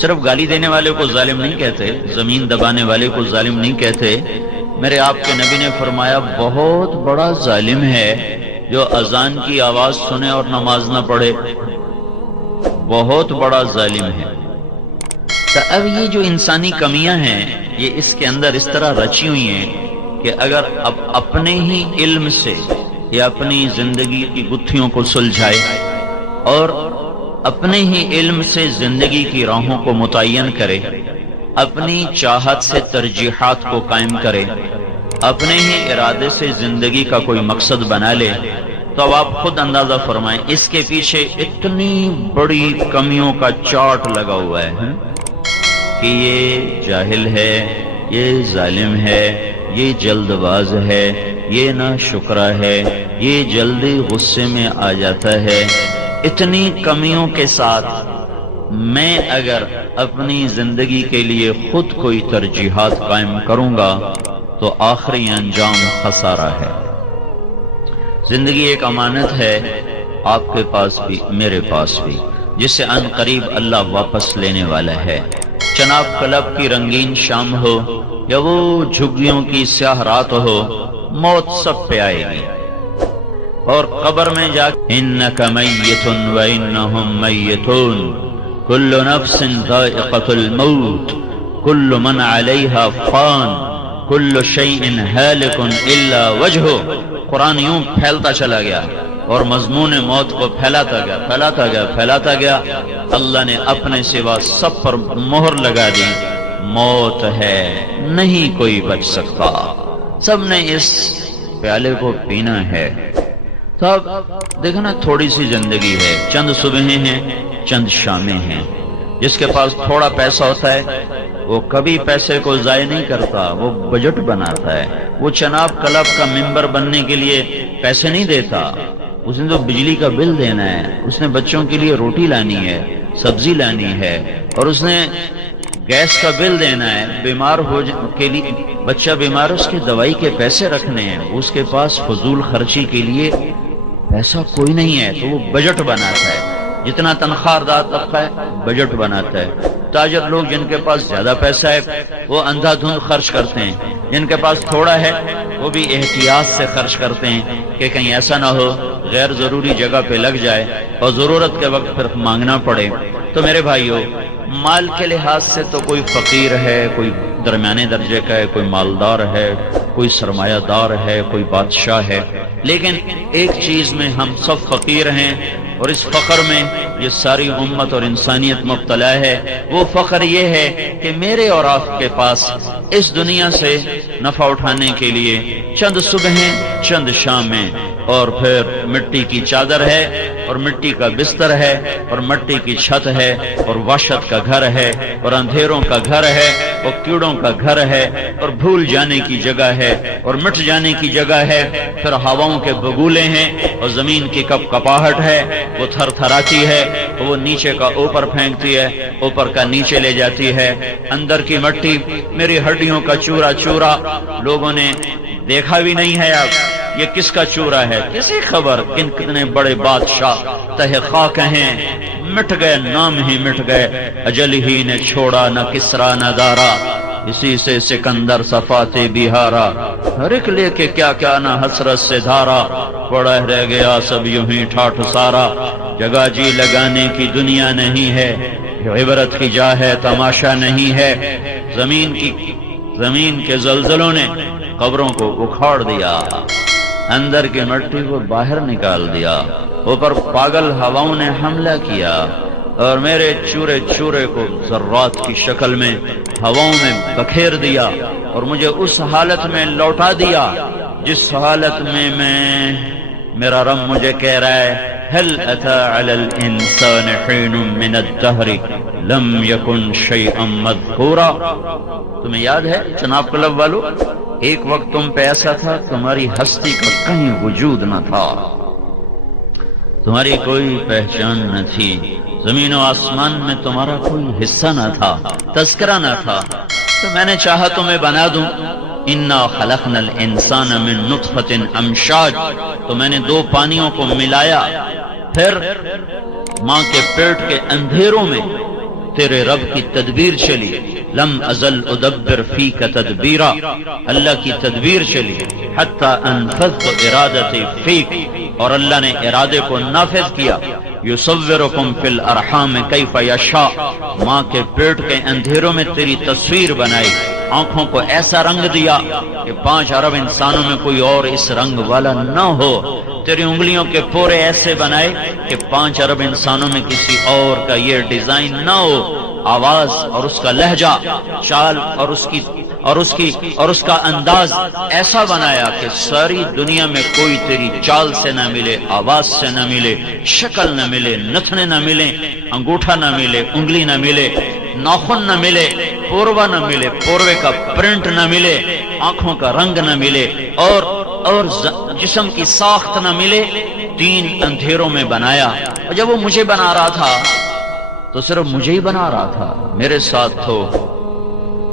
صرف گالی دینے والے کو ظالم نہیں کہتے، زمین دبانے والے کو ظالم نہیں کہتے۔ میرے آپ کے نبی نے فرمایا بہت بڑا ظالم ہے جو اذان کی آواز سنے اور نماز نہ پڑھے، بہت بڑا ظالم ہے۔ تو اب یہ جو انسانی کمیاں ہیں یہ اس کے اندر اس طرح رچی ہوئی ہیں کہ اگر اب اپنے ہی علم سے یا اپنی زندگی کی گتھیوں کو سلجھائے اور اپنے ہی علم سے زندگی کی راہوں کو متعین کرے، اپنی چاہت سے ترجیحات کو قائم کرے، اپنے ہی ارادے سے زندگی کا کوئی مقصد بنا لے، تو اب آپ خود اندازہ فرمائیں اس کے پیچھے اتنی بڑی کمیوں کا چارٹ لگا ہوا ہے کہ یہ جاہل ہے، یہ ظالم ہے، یہ جلد باز ہے، یہ ناشکرا ہے، یہ جلدی غصے میں آ جاتا ہے۔ اتنی کمیوں کے ساتھ میں اگر اپنی زندگی کے لیے خود کوئی ترجیحات قائم کروں گا تو آخری انجام خسارہ ہے۔ زندگی ایک امانت ہے، آپ کے پاس بھی میرے پاس بھی، جسے ان قریب اللہ واپس لینے والا ہے۔ چناب کلب کی رنگین شام ہو یا وہ جھگیوں کی سیاہ رات ہو، موت سب پہ آئے گی، اور قبر میں جا انک میت و انہم میتون کل نفس ذائقۃ الموت کل من علیہا فان کل شیء ہالک الا وجہہ۔ قرآن یوں پھیلتا چلا گیا اور مضمون موت کو پھیلاتا گیا پھیلاتا گیا پھیلاتا گیا۔ اللہ نے اپنے سوا سب پر مہر لگا دی، موت ہے، نہیں کوئی بچ سکتا، سب نے اس پیالے کو پینا ہے۔ تو اب دیکھو نا، تھوڑی سی زندگی ہے، چند صبحیں ہیں، چند شامیں ہیں۔ جس کے پاس تھوڑا پیسہ ہوتا ہے وہ کبھی پیسے کو ضائع نہیں کرتا، وہ بجٹ بناتا ہے۔ وہ چناب کلب کا ممبر بننے کے لیے پیسے نہیں دیتا، اس نے تو بجلی کا بل دینا ہے، اس نے بچوں کے لیے روٹی لانی ہے، سبزی لانی ہے، اور اس نے گیس کا بل دینا ہے، بیمار ہو کے لیے بچہ بیمار اس کے دوائی کے پیسے رکھنے ہیں، اس کے پاس فضول خرچی کے لیے پیسہ کوئی نہیں ہے، تو وہ بجٹ بناتا ہے۔ جتنا تنخواہ دار طبقہ ہے بجٹ بناتا ہے۔ تاجر لوگ جن کے پاس زیادہ پیسہ ہے وہ اندھا دھند خرچ کرتے ہیں، جن کے پاس تھوڑا ہے وہ بھی احتیاط سے خرچ کرتے ہیں کہ کہیں ایسا نہ ہو غیر ضروری جگہ پہ لگ جائے اور ضرورت کے وقت پھر مانگنا پڑے۔ تو میرے بھائیو، مال کے لحاظ سے تو کوئی فقیر ہے، کوئی درمیانے درجے کا ہے، کوئی مالدار ہے، کوئی سرمایہ دار ہے، کوئی بادشاہ ہے، لیکن ایک چیز میں ہم سب فقیر ہیں، اور اس فقر میں یہ ساری امت اور انسانیت مبتلا ہے۔ وہ فقر یہ ہے کہ میرے اور آپ کے پاس اس دنیا سے نفع اٹھانے کے لیے چند صبحیں، چند شامیں، اور پھر مٹی کی چادر ہے، اور مٹی کا بستر ہے، اور مٹی کی چھت ہے، اور وحشت کا گھر ہے، اور اندھیروں کا گھر ہے، اور کیڑوں کا گھر ہے، اور بھول جانے کی جگہ ہے، اور مٹ جانے کی جگہ ہے، پھر ہواؤں کے بگولے ہیں، اور زمین کی کپ کپاہٹ ہے، وہ تھر تھراتی ہے، وہ نیچے کا اوپر پھینکتی ہے، اوپر کا نیچے لے جاتی ہے۔ اندر کی مٹی میری ہڈیوں کا چورا چورا، لوگوں نے دیکھا بھی نہیں ہے اب یہ کس کا چورا ہے، کسی خبر، کتنے بڑے بادشاہ تہ خاک ہیں، مٹ گئے، نام ہی مٹ گئے، اجل ہی نے چھوڑا نہ کسرا نہ دارا، اسی سے سکندر صفات بہارا، ہر ایک لے کے کیا کیا نہ حسرت سے دھارا، پڑا رہ گیا سب یوں ہی ٹھاٹھ سارا، جگہ جی لگانے کی دنیا نہیں ہے، عبرت کی جا ہے تماشا نہیں ہے۔ زمین کے زلزلوں نے قبروں کو اکھاڑ دیا، اندر کی مٹی کو باہر نکال دیا، اوپر پاگل ہواؤں نے حملہ کیا اور میرے چورے چورے کو ذرات کی شکل میں ہواؤں میں بکھیر دیا، اور مجھے اس حالت میں لوٹا دیا جس حالت میں میرا رب مجھے کہہ رہا ہے هل أتى على الإنسان حين من الدهر لم يكن شيئا مذكورا. تمہیں یاد ہے جناب کلب والو، ایک وقت تم پہ ایسا تھا تمہاری ہستی کا کہیں وجود نہ تھا، تمہاری کوئی پہچان نہ تھی، زمین و آسمان میں تمہارا کوئی حصہ نہ تھا، تذکرہ نہ تھا، تو میں نے چاہا تمہیں بنا دوں. انا خلقنا الانسان من نطفۃ امشاج، تو میں نے دو پانیوں کو ملایا، پھر ماں کے پیٹ کے اندھیروں میں تیرے رب کی تدبیر چلی. لم ازل ادبر فیک تدبیرا، اللہ کی تدبیر چلی. حتی انفذت ارادتی فیک، اور اللہ نے ارادے کو نافذ کیا. یصورکم فی الارحام کیف یشاء، ماں کے پیٹ کے اندھیروں میں تیری تصویر بنائی، آنکھوں کو ایسا رنگ دیا کہ 5 ارب انسانوں میں کوئی اور اس رنگ والا نہ ہو. تیری انگلیوں کے پورے ایسے بنائے کہ 5 ارب انسانوں میں کسی اور کا یہ ڈیزائن نہ ہو. آواز اور اس کا لہجہ، چال اور اس کا انداز ایسا بنایا کہ ساری دنیا میں کوئی تیری چال سے نہ ملے، آواز سے نہ ملے، شکل نہ ملے، نتنے نہ ملے، انگوٹھا نہ ملے، انگلی نہ ملے، ناخن نہ ملے، پوروا نہ ملے، پوروے کا پرنٹ نہ ملے، آنکھوں کا رنگ نہ ملے، اور جسم کی ساخت نہ ملے. 3 اندھیروں میں بنایا. اور جب وہ مجھے بنا رہا تھا تو صرف مجھے ہی بنا رہا تھا، میرے ساتھ تو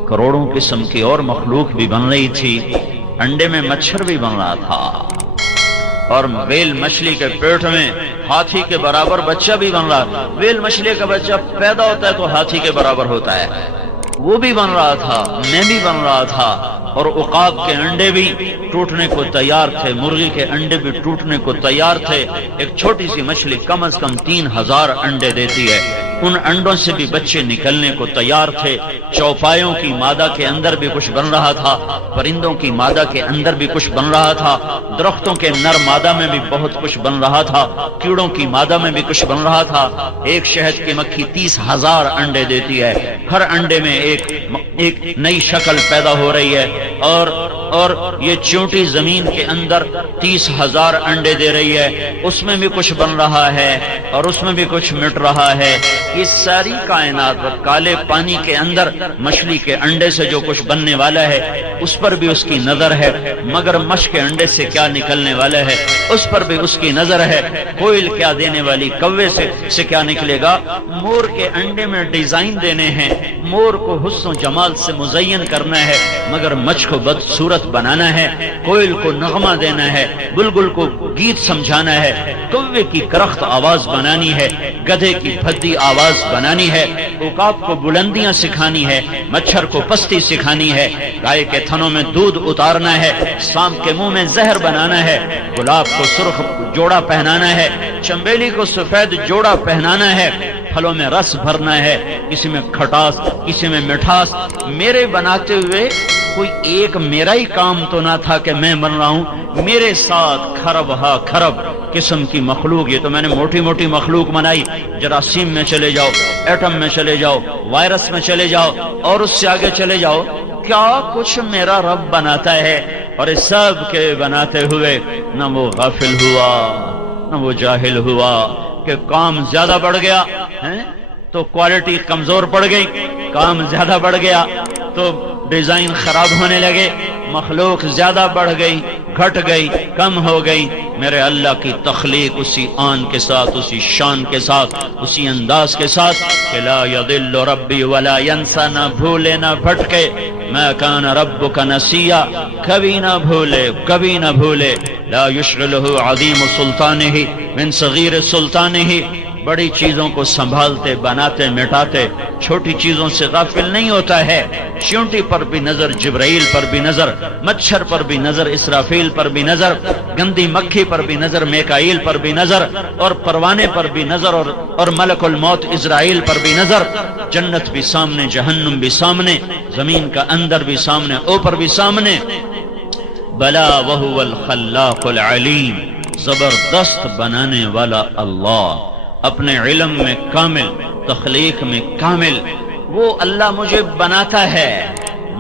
کروڑوں قسم کی اور مخلوق بھی بن رہی تھی. انڈے میں مچھر بھی بن رہا تھا، اور ویل مچھلی کے پیٹ میں ہاتھی کے برابر بچہ بھی بن رہا. ویل مچھلی کا بچہ پیدا ہوتا ہے تو ہاتھی کے برابر ہوتا ہے، وہ بھی بن رہا تھا، میں بھی بن رہا تھا. اور عقاب کے انڈے بھی ٹوٹنے کو تیار تھے، مرغی کے انڈے بھی ٹوٹنے کو تیار تھے. ایک چھوٹی سی مچھلی کم از کم 3000 انڈے دیتی ہے، ان انڈوں سے بھی بچے نکلنے کو تیار تھے. چوپایوں کی مادہ کے اندر بھی کچھ بن رہا تھا، پرندوں کی مادہ کے اندر بھی کچھ بن رہا تھا، درختوں کے نر مادہ میں بھی بہت کچھ بن رہا تھا، کیڑوں کی مادہ میں بھی کچھ بن رہا تھا. ایک شہد کی مکھی 30,000 انڈے دیتی ہے، ہر انڈے میں ایک نئی شکل پیدا ہو رہی ہے. اور یہ چونٹی زمین کے اندر 30,000 انڈے دے رہی ہے، اس میں بھی کچھ بن رہا ہے اور اس میں بھی کچھ مٹ رہا ہے. یہ ساری کائنات کالے پانی کے اندر مچھلی کے انڈے سے جو کچھ بننے والا ہے اس پر بھی اس کی نظر ہے، مگر مچھ کے انڈے سے کیا نکلنے والا ہے اس پر بھی اس کی نظر ہے. کوئل کیا دینے والی، کوے سے کیا نکلے گا. مور کے انڈے میں ڈیزائن دینے ہیں، مور کو حسن و جمال سے مزین کرنا ہے، مگر مچھ کو بدصورت بنانا ہے. کوئل کو نغمہ دینا ہے، بلبل کو گیت سمجھانا ہے، کوے کی کرخت آواز بنانی ہے، گدھے کی بھدی آواز بنانی ہے، عقاب کو بلندیاں سکھانی ہے، مچھر کو پستی سکھانی ہے، گائے کے تھنوں میں دودھ اتارنا ہے، سانپ کے منہ میں زہر بنانا ہے، گلاب کو سرخ جوڑا پہنانا ہے، چنبیلی کو سفید جوڑا پہنانا ہے، پھلوں میں رس بھرنا ہے، کسی میں کھٹاس کسی میں مٹھاس. میرے بناتے ہوئے کوئی ایک میرا ہی کام تو نہ تھا کہ میں بن رہا ہوں، میرے ساتھ کھرب ہا کھرب قسم کی مخلوق. یہ تو میں نے موٹی موٹی مخلوق بنائی، جراثیم میں چلے جاؤ، ایٹم میں چلے جاؤ، وائرس میں چلے جاؤ، اور اس سے آگے چلے جاؤ، کیا کچھ میرا رب بناتا ہے. اور اس سب کے بناتے ہوئے نہ وہ غافل ہوا نہ وہ جاہل ہوا کہ کام زیادہ بڑھ گیا تو کوالٹی کمزور پڑ گئی، کام زیادہ بڑھ گیا تو ڈیزائن خراب ہونے لگے، مخلوق زیادہ بڑھ گئی، گھٹ گئی، کم ہو گئی. میرے اللہ کی تخلیق اسی آن کے ساتھ، اسی شان کے ساتھ، اسی انداز کے ساتھ کہ لا یضل ربی ولا ینسا، نہ بھولے نہ بھٹکے. ما کان ربک نسیا، کبھی نہ بھولے کبھی نہ بھولے. لا یشغلہ عظیم سلطانہ من صغیر سلطانہ، بڑی چیزوں کو سنبھالتے بناتے مٹاتے چھوٹی چیزوں سے غافل نہیں ہوتا ہے. چیونٹی پر بھی نظر، جبرائیل پر بھی نظر، مچھر پر بھی نظر، اسرافیل پر بھی نظر، گندی مکھی پر بھی نظر، میکائیل پر بھی نظر، اور پروانے پر بھی نظر، اور ملک الموت اسرائیل پر بھی نظر. جنت بھی سامنے، جہنم بھی سامنے، زمین کا اندر بھی سامنے، اوپر بھی سامنے. بلا وہو الخلاق العلیم، زبردست بنانے والا اللہ، اپنے علم میں کامل، تخلیق میں کامل. وہ اللہ مجھے بناتا ہے،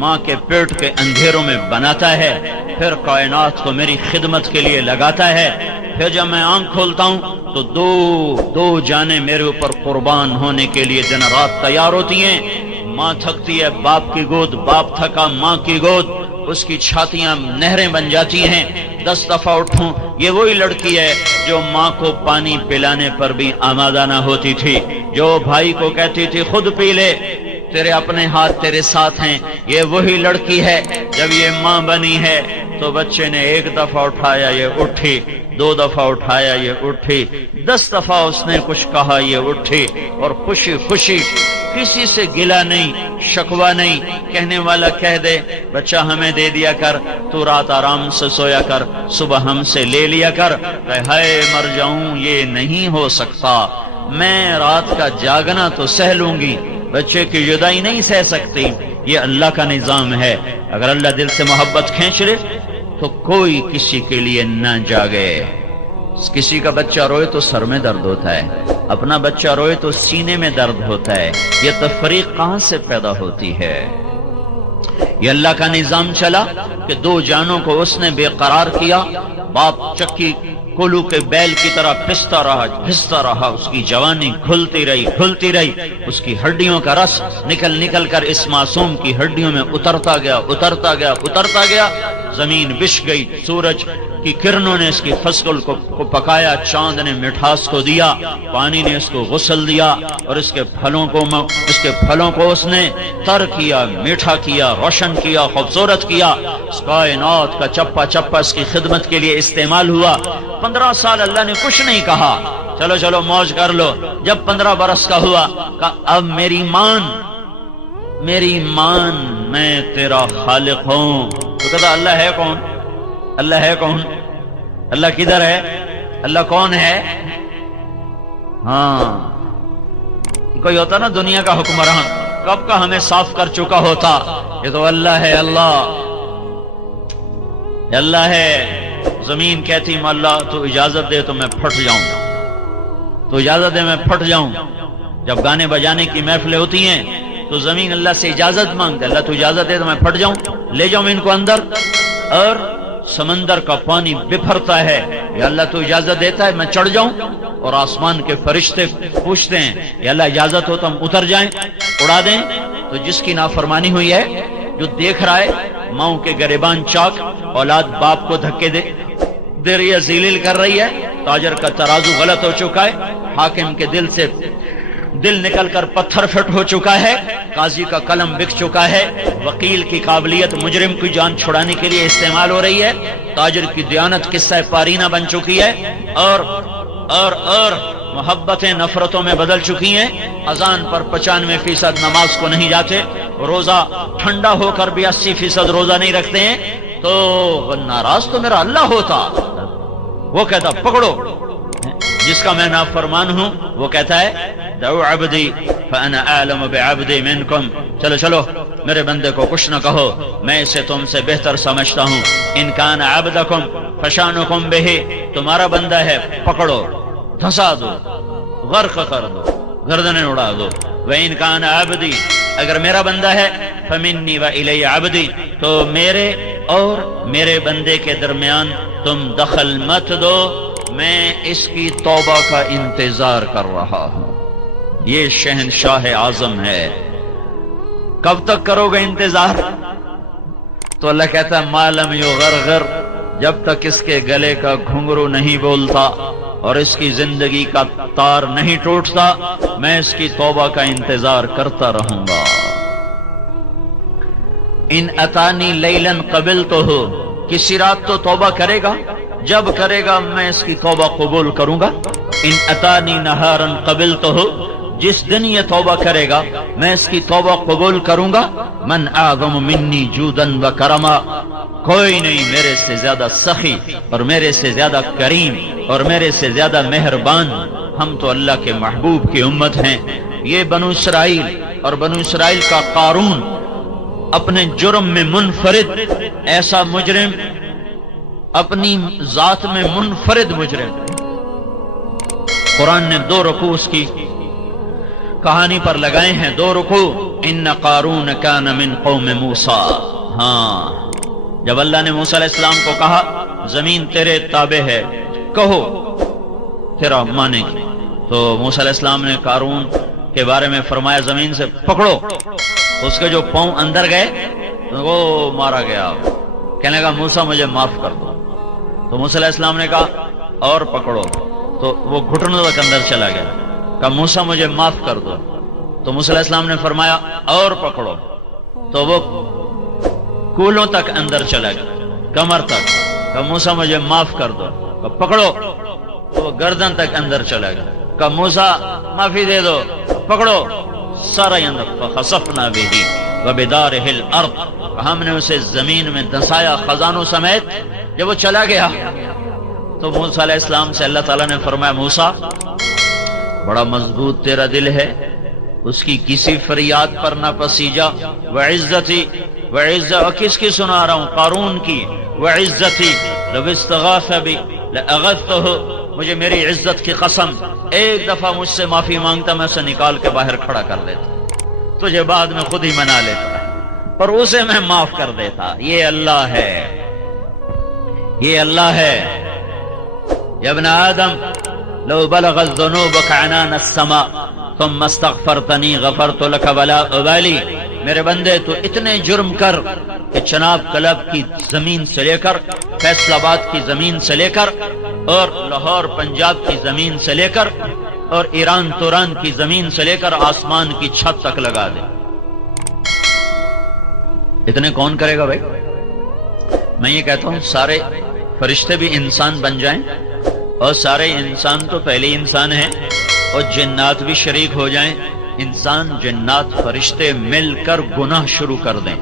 ماں کے پیٹ کے اندھیروں میں بناتا ہے، پھر کائنات کو میری خدمت کے لیے لگاتا ہے. پھر جب میں آنکھ کھولتا ہوں تو دو جانیں میرے اوپر قربان ہونے کے لیے دن رات تیار ہوتی ہیں۔ ماں تھکتی ہے باپ کی گود، باپ تھکا ماں کی گود، اس کی چھاتیاں نہریں بن جاتی ہیں۔ 10 دفعہ اٹھوں، یہ وہی لڑکی ہے جو ماں کو پانی پلانے پر بھی آمادہ نہ ہوتی تھی، جو بھائی کو کہتی تھی خود پی لے، تیرے اپنے ہاتھ تیرے ساتھ ہیں۔ یہ وہی لڑکی ہے جب یہ ماں بنی ہے تو بچے نے 1 دفعہ اٹھایا یہ اٹھی، 2 دفعہ اٹھایا یہ اٹھی، 10 دفعہ اس نے کچھ کہا یہ اٹھی، اور خوشی خوشی، کسی سے گلہ نہیں، شکوہ نہیں، کہنے والا کہہ دے بچہ ہمیں دے دیا کر، تو رات آرام سے سویا کر، صبح ہم سے لے لیا کر، کہ ہائے مر جاؤں یہ نہیں ہو سکتا، میں رات کا جاگنا تو سہ لوں گی، بچے کی جدائی نہیں سہ سکتی۔ یہ اللہ کا نظام ہے، اگر اللہ دل سے محبت کھینچ لے تو کوئی کسی کے لیے نہ جاگے۔ کسی کا بچہ روئے تو سر میں درد ہوتا ہے، اپنا بچہ روئے تو سینے میں درد ہوتا ہے، یہ تفریق کہاں سے پیدا ہوتی ہے؟ یہ اللہ کا نظام چلا کہ 2 جانوں کو اس نے بے قرار کیا، باپ چکی کولو کے بیل کی طرح پھستا رہا، اس کی جوانی کھلتی رہی، اس کی ہڈیوں کا رس نکل کر اس معصوم کی ہڈیوں میں اترتا گیا، زمین بچھ گئی، سورج کی کرنوں نے اس کی فصل کو پکایا، چاند نے مٹھاس کو دیا، پانی نے اس کو غسل دیا، اور اس کے پھلوں کو اس نے تر کیا، میٹھا کیا، روشن کیا، خوبصورت کیا، اس کائنات کا چپا چپا اس کی خدمت کے لیے استعمال ہوا۔ 15 سال اللہ نے کچھ نہیں کہا، چلو موج کر لو۔ جب 15 برس کا ہوا، کہا اب میری مان میں تیرا خالق ہوں۔ تو کہتا اللہ ہے کون؟ اللہ کدھر ہے؟ اللہ کون ہے؟ ہاں، کوئی ہوتا نا دنیا کا حکمران، کب کا ہمیں صاف کر چکا ہوتا، یہ تو اللہ ہے، اللہ ہے۔ زمین کہتی اللہ تو اجازت دے تو میں پھٹ جاؤں، جب گانے بجانے کی محفلیں ہوتی ہیں تو زمین اللہ سے اجازت مانگتا ہے، اللہ تو اجازت دے تو میں پھٹ جاؤں، لے جاؤں ان کو اندر، اور سمندر کا پانی بپھرتا ہے، یا اللہ تو اجازت دیتا ہے میں چڑھ جاؤں، اور آسمان کے فرشتے پوچھتے ہیں یا اللہ اجازت ہو تو ہم اتر جائیں، اڑا دیں۔ تو جس کی نافرمانی ہوئی ہے، جو دیکھ رہا ہے ماؤں کے گریبان چاک، اولاد باپ کو دھکے دے رہی ہے، ذلیل کر رہی ہے، تاجر کا ترازو غلط ہو چکا ہے، حاکم کے دل نکل کر پتھر فٹ ہو چکا ہے، قاضی کا قلم بک چکا ہے، وکیل کی قابلیت مجرم کی جان چھڑانے کے لیے استعمال ہو رہی ہے، تاجر کی دیانت قصہ پارینہ بن چکی ہے، اور محبتیں نفرتوں میں بدل چکی ہیں، اذان پر 95% نماز کو نہیں جاتے، روزہ ٹھنڈا ہو کر بھی 80% روزہ نہیں رکھتے ہیں، تو ناراض تو میرا اللہ ہوتا، وہ کہتا پکڑو، جس کا میں نافرمان ہوں وہ کہتا ہے دعو عبدی فانا اعلم بعبدی منکم، چلو میرے بندے کو کچھ نہ کہو، میں اسے تم سے بہتر سمجھتا ہوں، ان کان عبدکم فشانکم بہ، تمہارا بندہ ہے پکڑو، دھسا دو، غرق کر دو، گردنیں اڑا دو، وان کان عبدی، اگر میرا بندہ ہے فمنی والی عبدی، تو میرے اور میرے بندے کے درمیان تم دخل مت دو، میں اس کی توبہ کا انتظار کر رہا ہوں۔ یہ شہنشاہ اعظم ہے، کب تک کرو گے انتظار؟ تو اللہ کہتا ہے ما لم یغرغر، جب تک اس کے گلے کا گھنگرو نہیں بولتا اور اس کی زندگی کا تار نہیں ٹوٹتا، میں اس کی توبہ کا انتظار کرتا رہوں گا۔ ان اتانی لیلن قبلتہ، کسی رات تو توبہ کرے گا، جب کرے گا میں اس کی توبہ قبول کروں گا۔ ان اتانی نہارن قبلتہ، جس دن یہ توبہ کرے گا میں اس کی توبہ قبول کروں گا۔ من اعظم منی جودن و کرما، کوئی نہیں میرے سے زیادہ سخی اور میرے سے زیادہ کریم اور میرے سے زیادہ مہربان، ہم تو اللہ کے محبوب کی امت ہیں۔ یہ بنو اسرائیل اور بنو اسرائیل کا قارون اپنے جرم میں منفرد، ایسا مجرم اپنی ذات میں منفرد مجرم، قرآن نے 2 رکوع اس کی کہانی پر لگائے ہیں، 2 رکوع۔ ان قارون کان من قوم موسیٰ، ہاں جب اللہ نے موسیٰ علیہ السلام کو کہا زمین تیرے تابع ہے، کہو تیرا مانے گی۔ تو موسیٰ علیہ السلام نے قارون کے بارے میں فرمایا زمین سے پکڑو، اس کے جو پاؤں اندر گئے تو وہ مارا گیا، کہنے لگا موسیٰ مجھے معاف کر دو۔ تو موسیٰ علیہ السلام نے کہا اور پکڑو، تو وہ گھٹنوں تک اندر چلا گیا، کہا موسیٰ مجھے معاف کر دو۔ تو موسیٰ علیہ السلام نے فرمایا اور پکڑو، تو وہ کولوں تک اندر چلا گیا، کمر تک، کہا موسیٰ مجھے معاف کر دو، کہا پکڑو، تو وہ گردن تک اندر چلا گیا، کہا موسیٰ معافی دے دو، پکڑو، سارا اندر فخسفنا بہ وبدارہ الارض، ہم نے اسے زمین میں دھسایا خزانوں سمیت۔ جب وہ چلا گیا تو موسیٰ علیہ السلام سے اللہ تعالیٰ نے فرمایا موسیٰ بڑا مضبوط تیرا دل ہے، اس کی کسی فریاد پر نہ پسیجا، وعزتی وعزت، کس کی سنا رہا ہوں؟ قارون کی، وعزتی لو استغاث بی لاغثتہ، مجھے میری عزت کی قسم ایک دفعہ مجھ سے معافی مانگتا میں اسے نکال کے باہر کھڑا کر دیتا، تجھے بعد میں خود ہی منا لیتا اور اسے میں معاف کر دیتا۔ یہ اللہ ہے، یہ اللہ ہے۔ یا ابن آدم لو بلغت ذنوبک عنان السماء ثم استغفرتنی غفرت لک ولا ابالی، میرے بندے تو اتنے جرم کر کہ چناب کلب کی زمین سے لے کر فیصل آباد کی زمین سے لے کر اور لاہور پنجاب کی زمین سے لے کر اور ایران توران کی زمین سے لے کر آسمان کی چھت تک لگا دے، اتنے کون کرے گا بھائی؟ میں یہ کہتا ہوں سارے فرشتے بھی انسان بن جائیں اور سارے انسان تو پہلے انسان ہیں اور جنات بھی شریک ہو جائیں، انسان جنات فرشتے مل کر گناہ شروع کر دیں،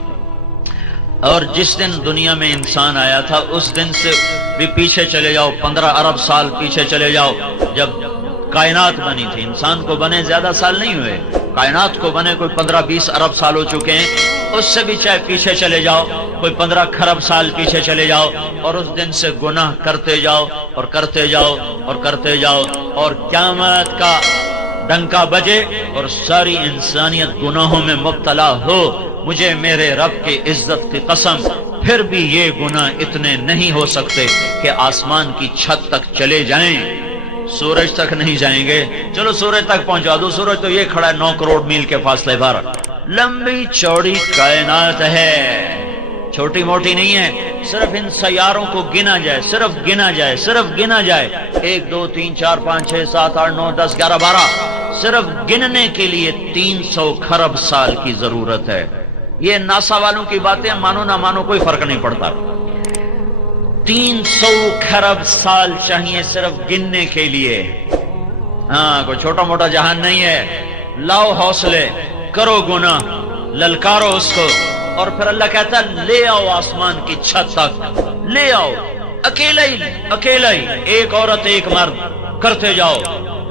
اور جس دن دنیا میں انسان آیا تھا اس دن سے بھی پیچھے چلے جاؤ، 15 ارب سال پیچھے چلے جاؤ، جب کائنات بنی تھی، انسان کو بنے زیادہ سال نہیں ہوئے، کائنات کو بنے کوئی 15-20 ارب سال ہو چکے ہیں، اس سے بھی چاہے پیچھے چلے جاؤ، کوئی 15 کھرب سال پیچھے چلے جاؤ، اور اس دن سے گناہ کرتے جاؤ اور کرتے جاؤ اور کرتے جاؤ، اور قیامت کا ڈنکا بجے اور ساری انسانیت گناہوں میں مبتلا ہو، مجھے میرے رب کی عزت کی قسم پھر بھی یہ گناہ اتنے نہیں ہو سکتے کہ آسمان کی چھت تک چلے جائیں، سورج تک نہیں جائیں گے، چلو سورج تک پہنچا دو، سورج تو یہ کھڑا ہے 9 کروڑ میل کے فاصلے پر، لمبی چوڑی کائنات ہے، چھوٹی موٹی نہیں ہے، صرف ان سیاروں کو گنا جائے، صرف گنا جائے، صرف گنا جائے، 1 2 3 4 5 6 7 8 9 10 11 12، صرف گننے کے لیے 300 کھرب سال کی ضرورت ہے۔ یہ ناسا والوں کی باتیں مانو نہ مانو کوئی فرق نہیں پڑتا، 300 کھرب سال چاہیے صرف گننے کے لیے۔ ہاں کوئی چھوٹا موٹا جہان نہیں ہے، لاؤ حوصلے، کرو گناہ، للکارو اس کو، اور پھر اللہ کہتا ہے لے آؤ آسمان کی چھت تک، لے آؤ، اکیلا ہی، ایک عورت ایک مرد، کرتے جاؤ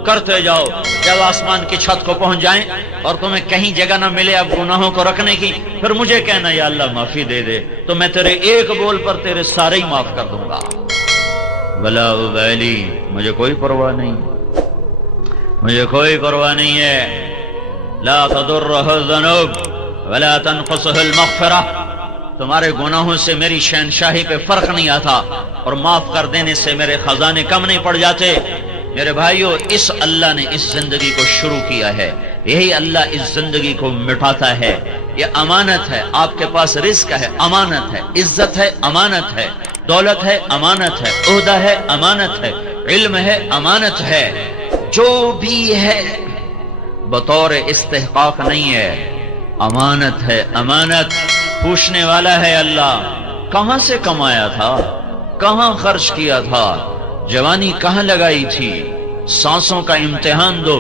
کرتے جاؤ، جب آسمان کی چھت کو پہنچ جائیں اور تمہیں کہیں جگہ نہ ملے اب گناہوں کو رکھنے کی، پھر مجھے کہنا یا اللہ معافی دے دے، تو میں تیرے ایک بول پر تیرے سارے ہی معاف کر دوں گا، ولا ابالی، مجھے کوئی پرواہ نہیں، مجھے کوئی پرواہ نہیں ہے، لا تضرہ الذنوب ولا تنقصہ المغفرہ، تمہارے گناہوں سے میری شہنشاہی پہ فرق نہیں آتا اور معاف کر دینے سے میرے خزانے کم نہیں پڑ جاتے۔ میرے بھائیو، اس اللہ نے اس زندگی کو شروع کیا ہے، یہی اللہ اس زندگی کو مٹاتا ہے، یہ امانت ہے، آپ کے پاس رزق ہے امانت ہے، عزت ہے امانت ہے، دولت ہے امانت ہے، عہدہ ہے امانت ہے، علم ہے امانت ہے، جو بھی ہے بطور استحقاق نہیں ہے، امانت ہے، امانت پوچھنے والا ہے اللہ، کہاں سے کمایا تھا، کہاں خرچ کیا تھا، جوانی کہاں لگائی تھی، سانسوں کا امتحان دو،